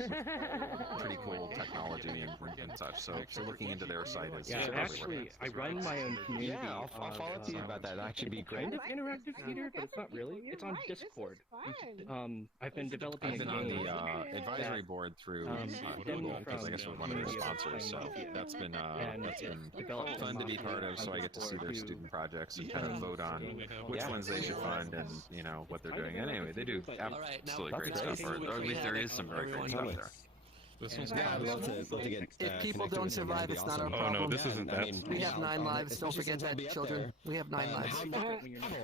pretty cool technology and such. So looking into their site is actually, I run my own community. Yeah, I'll follow up to you about that. That actually be great. Kind of interactive theater, but it's not really. It's on Discord. I've been developing. I've been on the advisory board through Google because I guess we're one of their sponsors. So that's been fun to be part of. So I get to see their student projects and kind of vote on which ones they should fund and what they're doing. And anyway, they do absolutely great stuff, or at least there is some very great stuff there. This one's I'd love to get. If people don't survive, it's not our problem. Oh no, this isn't that. We have 9 lives. Don't forget that, children. We have 9 lives. People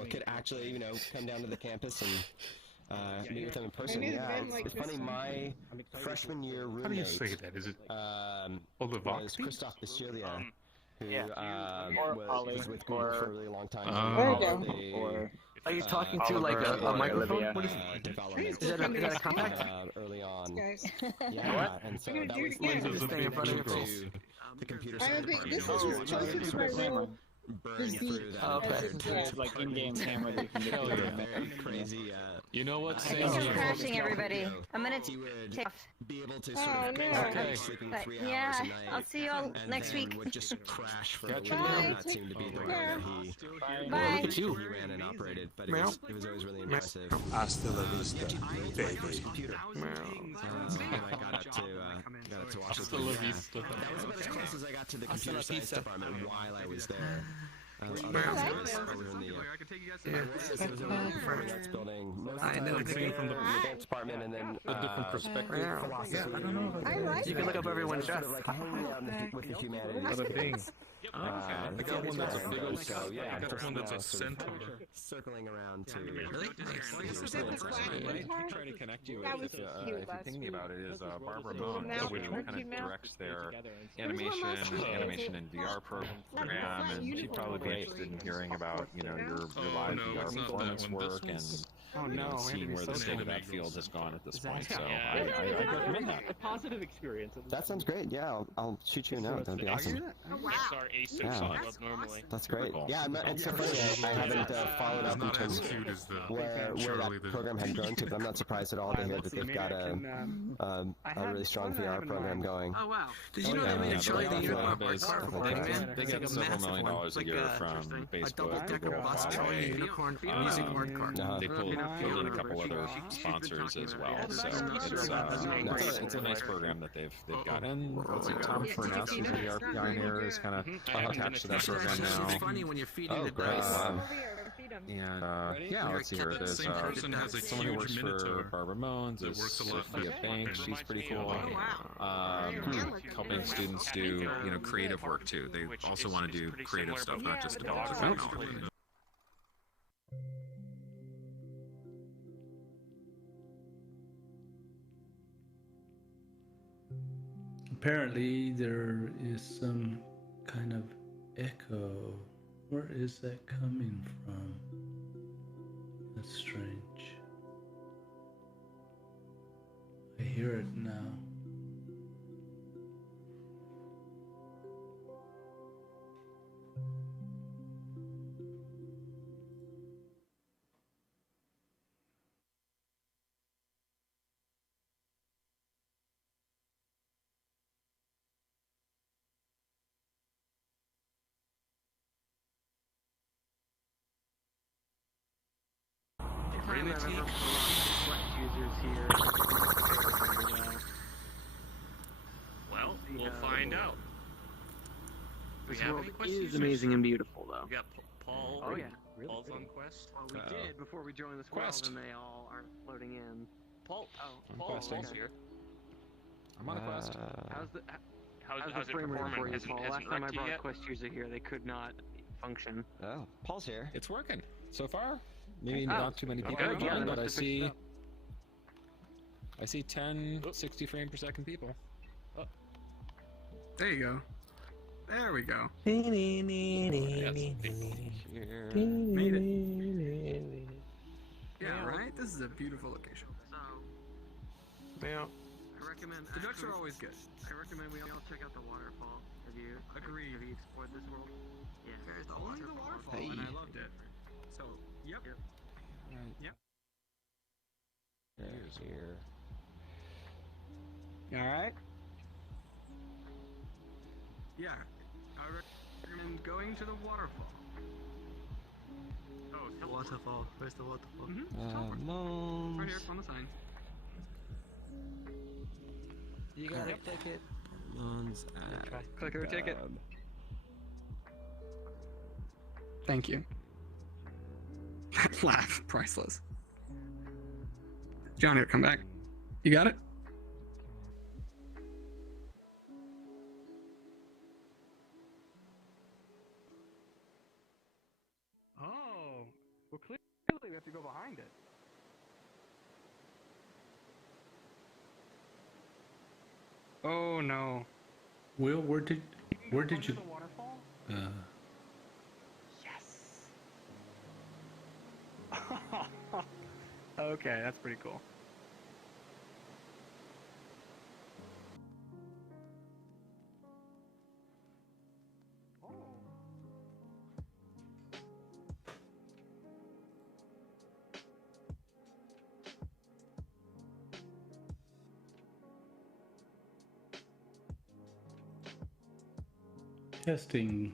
could actually, come down to the campus and meet with them in person. Yeah, it's funny. My freshman year roommate. How do you say that? Is it was Christoph Basilia, who was with Google for a really long time. Are you talking to like a microphone? What is that a compact? Early on. Yeah, and so that was this thing in front of your face. The computer I don't think this is just closer to my room. Burn through that. It's like in-game camera that you can get very crazy. You know what? I think I'm crashing everybody. I'm gonna take off. Be able to sort of sleeping 3 hours yeah, a night. I'll see you all next week. Would just crash for a week. That seemed to be the way that he ran and operated, but it was always really impressive. Hasta la vista, baby. Computer. And I got up to Washington. But that was about as close as I got to the computer science department while I was there. I know it's from the department and then a different perspective. Philosophy. Yeah, I don't know. You can look up everyone's sort of like hanging out with the humanities. Other things. I got one that's a big old so yeah, I got one that's a centaur. Circling around to Really? Try to connect you with, if you think me about it, is Barbara Moan, which kind of directs their animation and VR program, and she'd probably be interested in hearing about, your live VR performance work and seeing where the state of that field has gone at this point. So I recommend that. A positive experience. That sounds great. Yeah, I'll shoot you a note. That'd be awesome. Normally. That's great. Yeah, it's so funny. I haven't followed up in terms of where that program had grown to, but I'm not surprised at all to hear that they've got a really strong VR program going. Oh wow! Did you know they made a Charlie the Unicorn art car for Pac-Man? They get several $1 million a year from Facebook, double-decker bus Charlie the Unicorn music art car. They pulled in a couple other sponsors as well, so it's a nice program that they've got. And Tom Furness, who's a VR pioneer, is kind of attached to that program now. It's funny when you're feeding the dice. And let's see here. There's someone who works for Barbara Moans. There's Sophia Banks. She's pretty cool. Helping students do creative work too. They also want to do creative stuff, not just develop the technology. Apparently there is some kind of echo. Where is that coming from? That's strange. I hear it now. Infinity. Well, we'll find out. This We have world any quest is users? amazing and beautiful, though. We got Paul. Oh yeah, Paul's on quest. Well, we did before we joined this Quest. world, and they all aren't floating in. Paul. I'm Paul's questing. here. I'm on a quest. How's the How's it frame rate performing? for you, Hasn't Paul? Last time I wrecked you brought a yet? quest user here, they could not function. Oh, Paul's here. It's working so far. Maybe Oh, not too many people okay, are yeah, joining, they but I must have fixed it see. up. I see 10, 60 frame per second people. There you go. There we go. Made it. Yeah, right? This is a beautiful location. Yeah. I recommend. The ducks are always good. I recommend we all check out the waterfall. Have you? Agreed. Have you explored this world? Yeah. There's only the waterfall, Hey. and I loved it. So, yep. Yep. There's here. You alright? Yeah. I recommend going to the waterfall. Oh, the waterfall. Where's the waterfall? Right here, on the sign. You got a ticket. Moons Click or ticket. Thank you. That laugh, priceless. John, here, come back. You got it? Oh, well, clearly we have to go behind it. Oh no. Will, where did you? The waterfall? Yes. Okay, that's pretty cool. Testing.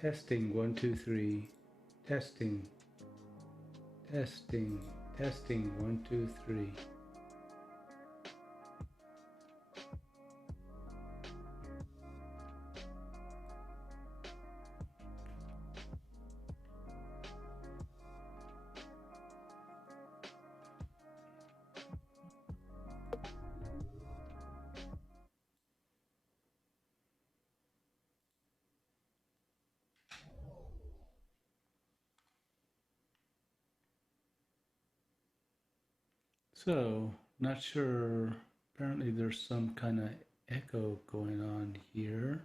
Testing, 1, 2, 3. Testing. 1, 2, 3. So, not sure. Apparently there's some kind of echo going on here.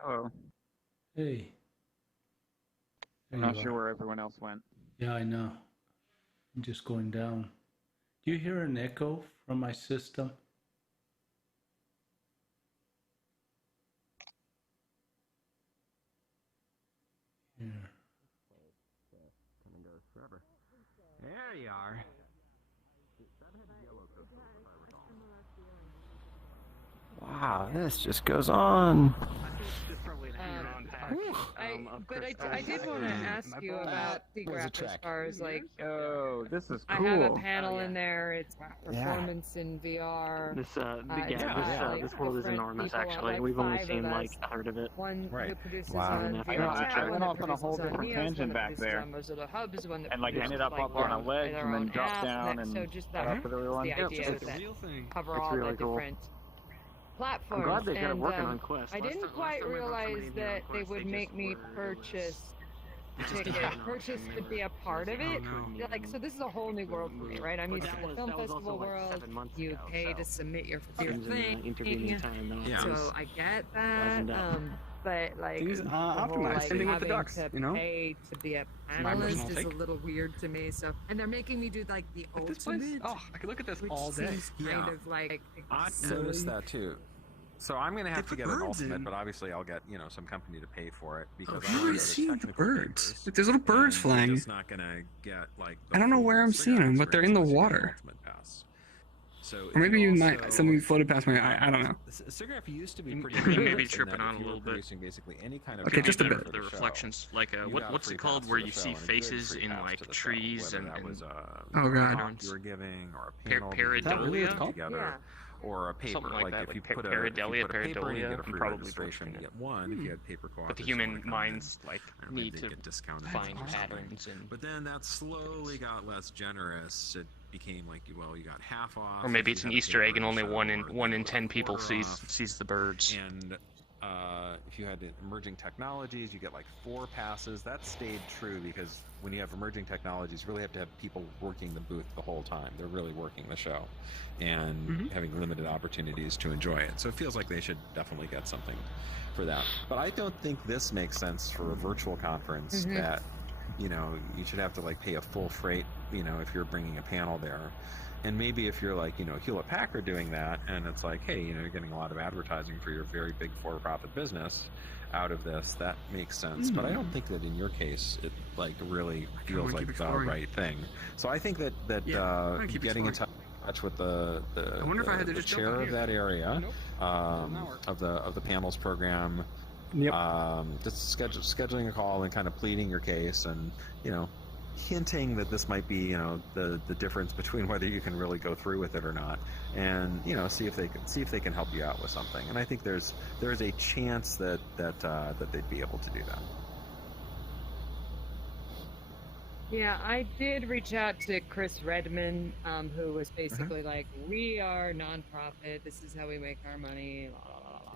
Hello. Hey. I'm There not you sure are. where everyone else went. Yeah, I know. I'm just going down. Do you hear an echo from my system? Here. Come and goes forever. There you are. Wow, this just goes on. I did want to ask you about Seagraph as far as like. Oh, this is I cool. have a panel in there. It's performance in VR. This This world is enormous. Actually, we've only seen like a third of it. One who produces Wow. on I VR, went off on a whole different tangent back there. And like ended up up on a ledge and then dropped down and so just got that up to the real one. the idea It's that a real thing. cover It's all really the cool. different platforms. I'm glad they got it and, working on Quest. I didn't quite realize that they would make me purchase the ticket. Purchase could be a part of it. Like, so this is a whole new world for me, right? I'm used to the film festival world. You pay to submit your thing. Intervening time, So I get that. But like, Things the whole, optimized. like, Same thing with the having ducks, to you know? pay to be a my personal panelist is a take. little weird to me. So, and they're making me do like the Look at this place. ultimate. Oh, I could look at this which all day. seems kind of like I silly. noticed that too. So I'm gonna have to put get an birds ultimate, in. but obviously I'll get some company to pay for it because How I am know I there's seeing the technical birds? papers, Like, there's little birds and flying. You're just not gonna get like. The I don't know full where I'm Cigar seeing them, but they're in the experience unless you get an water. ultimate pass. So Or maybe you might something floated past my eye. I don't know. SIGGRAPH used to be pretty. You may be tripping on a little bit. Producing basically any kind of Okay, just a bit. The reflections, like what's it called, where you see faces in like trees and oh god, patterns. You were giving or a panel pareidolia together. Or a paper, something like that, if you like put a pareidolia, paper, you get a free probably registration. You get one. If you had paper co-authors, but the human minds need to get discounted find patterns and. But then that slowly got less generous. It became like, well, you got half off. Or maybe it's an Easter egg and only one in 10 people sees the birds. And if you had emerging technologies, you get like 4 passes. That stayed true because when you have emerging technologies, you really have to have people working the booth the whole time. They're really working the show and having limited opportunities to enjoy it. So it feels like they should definitely get something for that. But I don't think this makes sense for a virtual conference that, you should have to like pay a full freight, if you're bringing a panel there. And maybe if you're like, Hewlett-Packard doing that, and it's like, hey, you're getting a lot of advertising for your very big for-profit business out of this, that makes sense. But I don't think that in your case, it like really feels like the right thing. So I think that getting in touch with the chair of that area, of the panels program, just scheduling a call and kind of pleading your case, and hinting that this might be the difference between whether you can really go through with it or not, and see if they can help you out with something. And I think there's a chance that they'd be able to do that. Yeah, I did reach out to Chris Redmond, who was basically like, we are nonprofit, this is how we make our money,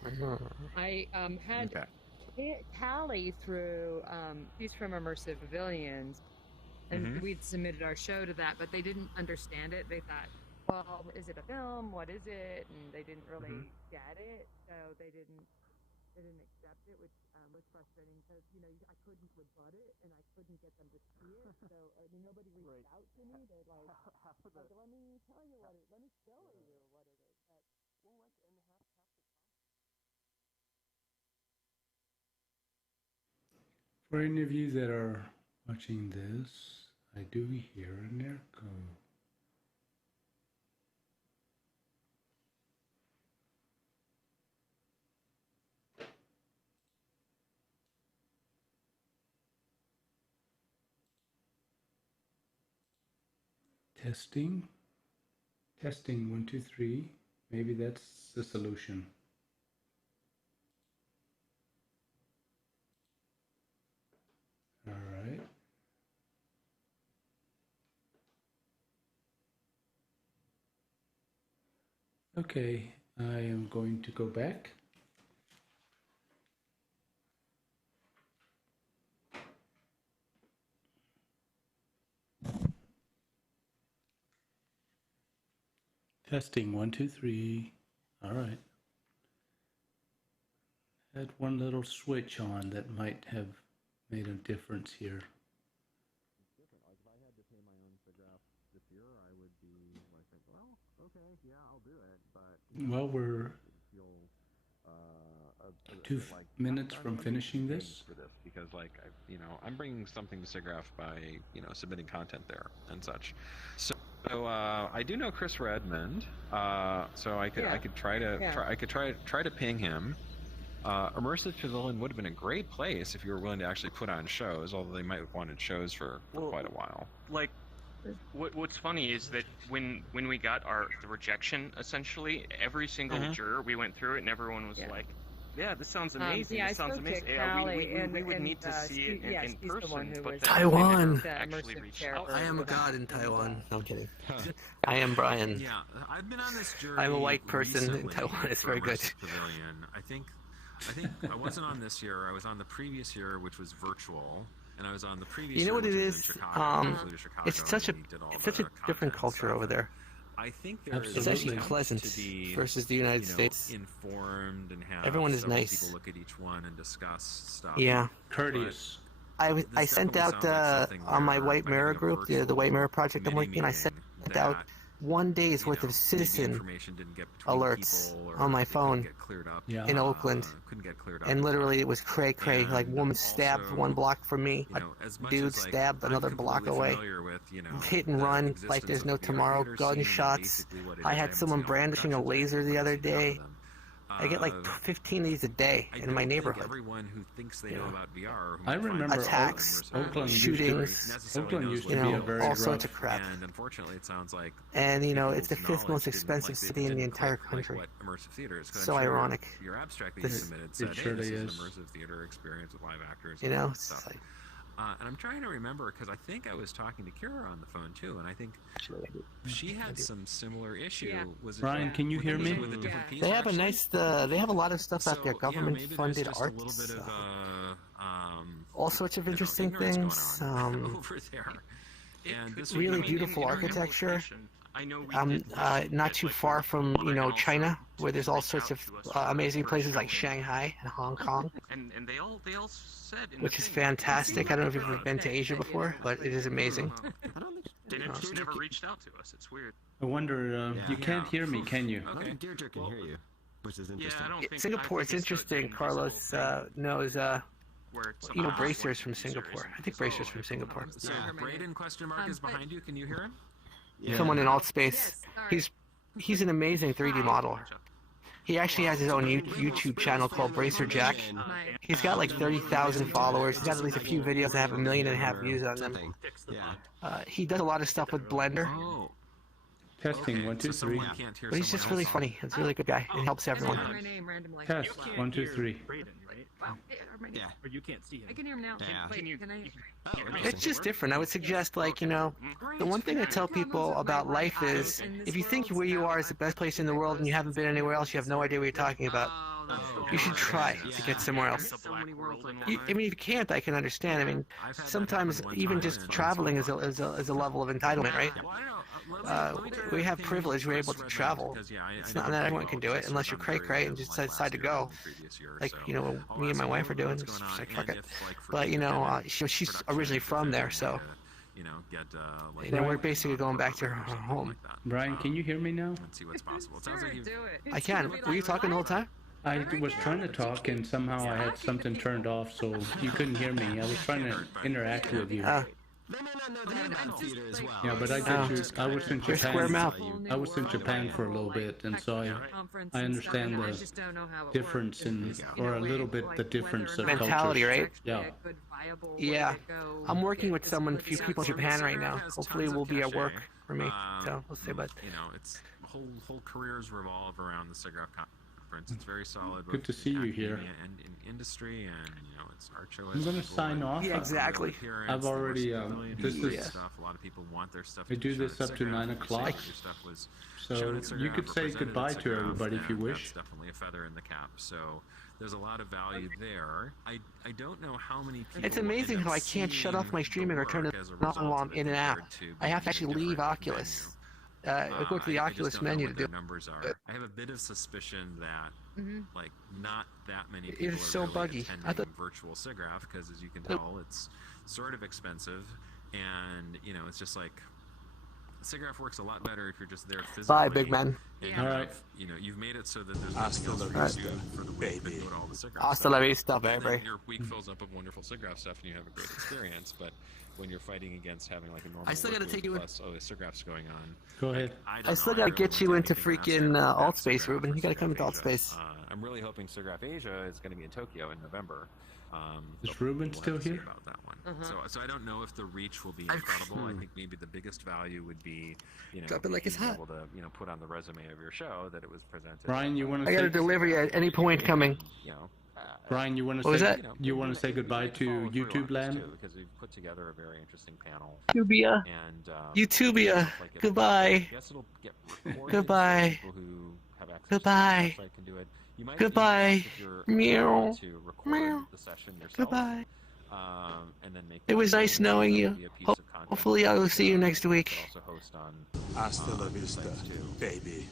blah, blah, blah. I had Callie through, she's from Immersive Pavilions, and we'd submitted our show to that, but they didn't understand it. They thought, well, is it a film? What is it? And they didn't really get it, so they didn't accept it, which was frustrating because I couldn't rebut it and I couldn't get them to see it. So nobody reached out to me. They're like, let me tell you what it. Let me show you what it is. For any of you that are watching this, I do hear an echo. Testing. Testing 1, 2, 3. Maybe that's the solution. All right. Okay, I am going to go back. Testing 1, 2, 3. All right. Had one little switch on that might have made a difference here. If I had to pay my own SIGGRAPH this year, I would be like, well, okay, yeah, I'll do it. But well, we're 2 minutes from finishing this. For this, because I'm bringing something to SIGGRAPH by submitting content there and such. So I do know Chris Redmond, so I could try to ping him. Immersive Pavilion would have been a great place if you were willing to actually put on shows, although they might have wanted shows for quite a while. Like, what's funny is that when we got the rejection, essentially, every single juror, we went through it and everyone was like, yeah, this sounds amazing. This sounds amazing. We would need to see it in person. But Taiwan. Actually reached out. I am a god in Taiwan. No, I'm kidding. I am Brian. Yeah, I've been on this jury. I'm a white person in Taiwan. It's very good. Pavilion. I think I wasn't on this year. I was on the previous year, which was virtual, and I was on the previous. You know year, what it which was is? in Chicago, It's such a different culture over there. I think it's actually pleasant versus the United States. Informed and have everyone is nice. People look at each one and discuss stuff. Yeah, courteous. I sent out on my White Mirror group, the White Mirror project I'm working. I sent out 1 day's worth of citizen alerts on my phone in Oakland, and literally it was cray-cray. Like, woman stabbed 1 block from me, a dude stabbed another block away, hit and run like there's no tomorrow, gunshots. I had someone brandishing a laser the other day. I get like 15 of these a day in my neighborhood. I remember attacks, Oakland shootings, Oakland used to be a very all rough. sorts of crap. And unfortunately, it sounds like. And it's the 5th most expensive city in the entire country. So ironic. Your abstract that This you is- submitted It said, hey, surely this is is. immersive theater experience with live actors. You and all know, that it's stuff. like, And I'm trying to remember because I think I was talking to Kira on the phone too, and I think she had some similar issue. Yeah. Was it Brian, can you hear me? With a different piece, they have a actually? nice, they have a lot of stuff out there, So, yeah, maybe there's government-funded just a little arts, bit of, all sorts of interesting ignorance things. going on over there. And this would Really be- beautiful in our architecture. location, I know we did Not too far from, China, where there's all sorts of amazing places like Shanghai and Hong Kong, and they all said in which the is thing, fantastic. I don't know if you've ever been to Asia before, but it is amazing. they just never reached out to us. It's weird. I wonder, you can't hear me, can you? Okay, Deirdre can hear you, which is interesting. Yeah, I don't think Singapore, I it's think the interesting. invisible Carlos thing knows, where it's somehow Bracer's like from user Singapore. isn't- I think Bracer's from Singapore. So Braden question mark is behind you. Can you hear him? Someone in alt space. He's an amazing 3D modeler. He actually has his own YouTube channel called Bracer Jack. He's got like 30,000 followers. He's got at least a few videos that have 1.5 million views on them. He does a lot of stuff with Blender, Oh, Testing, 1, 2, 3. but he's just really funny. He's a really good guy. He helps everyone. My name randomly. Test, 1, 2, 3. Braden, right? Wow, hey, my name. Yeah. Or you can't see him. I can hear him now. Yeah. Wait, can I? It's just different. I would suggest, like, the one thing I tell people about life is, if you think where you are is the best place in the world and you haven't been anywhere else, you have no idea what you're talking about. You should try to get somewhere else. I mean, if you can't, I can understand. I mean, sometimes even just traveling is a level of entitlement, right? We have privilege. We're able to travel. It's not that everyone can do it unless you're cray-cray and just decide to go. Like, me and my wife are doing. It's just like, fuck it. But, she's originally from there, so we're basically going back to her home. Brian, can you hear me now? Let's see what's possible. It sounds like you. I can. Were you talking the whole time? I was trying to talk and somehow I had something turned off, so you couldn't hear me. I was trying to interact with you. No, they have theater as well. Yeah, but I was in You're square Japan. mouth. I was in Japan for a little bit, and so I understand the difference or a little bit the difference of Mentality, cultures. right? Yeah. Yeah. I'm working with a few people in Japan right now. Hopefully it will be at work for me. So we'll see, but It's whole careers revolve around the SIGGRAPH conference. It's very solid. Good to see you here. And in industry, and it's art show. I'm going to sign off. Yeah, exactly. I've already, this is, stuff. A lot of people want their stuff. I do this up to 9 o'clock. So you could say goodbye to everybody if you wish. That's definitely a feather in the cap. So there's a lot of value there. I don't know how many people. it's amazing how I can't shut off my streaming or turn it off while I'm in and out. I have to actually leave Oculus. I go to the Oculus menu to do it. Numbers are. I have a bit of suspicion that not that many people It's so are really buggy. attending virtual SIGGRAPH because, as you can tell, it's sort of expensive, and it's just like SIGGRAPH works a lot better if you're just there physically. Bye, big man. And All right. you've made it so that there's nothing else for you to do for the week but go to all the SIGGRAPH Hasta la vista, baby. Your week fills up of wonderful SIGGRAPH stuff, and you have a great experience, but when you're fighting against having like a normal I still gotta work take week you plus, the SIGGRAPH's going on. Go ahead. I still gotta get you into freaking alt space, Ruben. You gotta come into alt space. I'm really hoping SIGGRAPH Asia is going to be in Tokyo in November. Is Ruben still here? About that one. So I don't know if the reach will be incredible. I think maybe the biggest value would be, Drop it like it's being hot. able to, put on the resume of your show that it was presented. Brian, you want to I got a say? delivery at any point coming. Brian, you want to What was say? that? You want to say goodbye to YouTube land? Because we've put together a very interesting panel. YouTubia. And YouTubia. Goodbye. Goodbye. Goodbye. Goodbye. Meow. Meow. Goodbye. It was nice knowing you. Hopefully I'll see you next week. Hasta la vista, baby.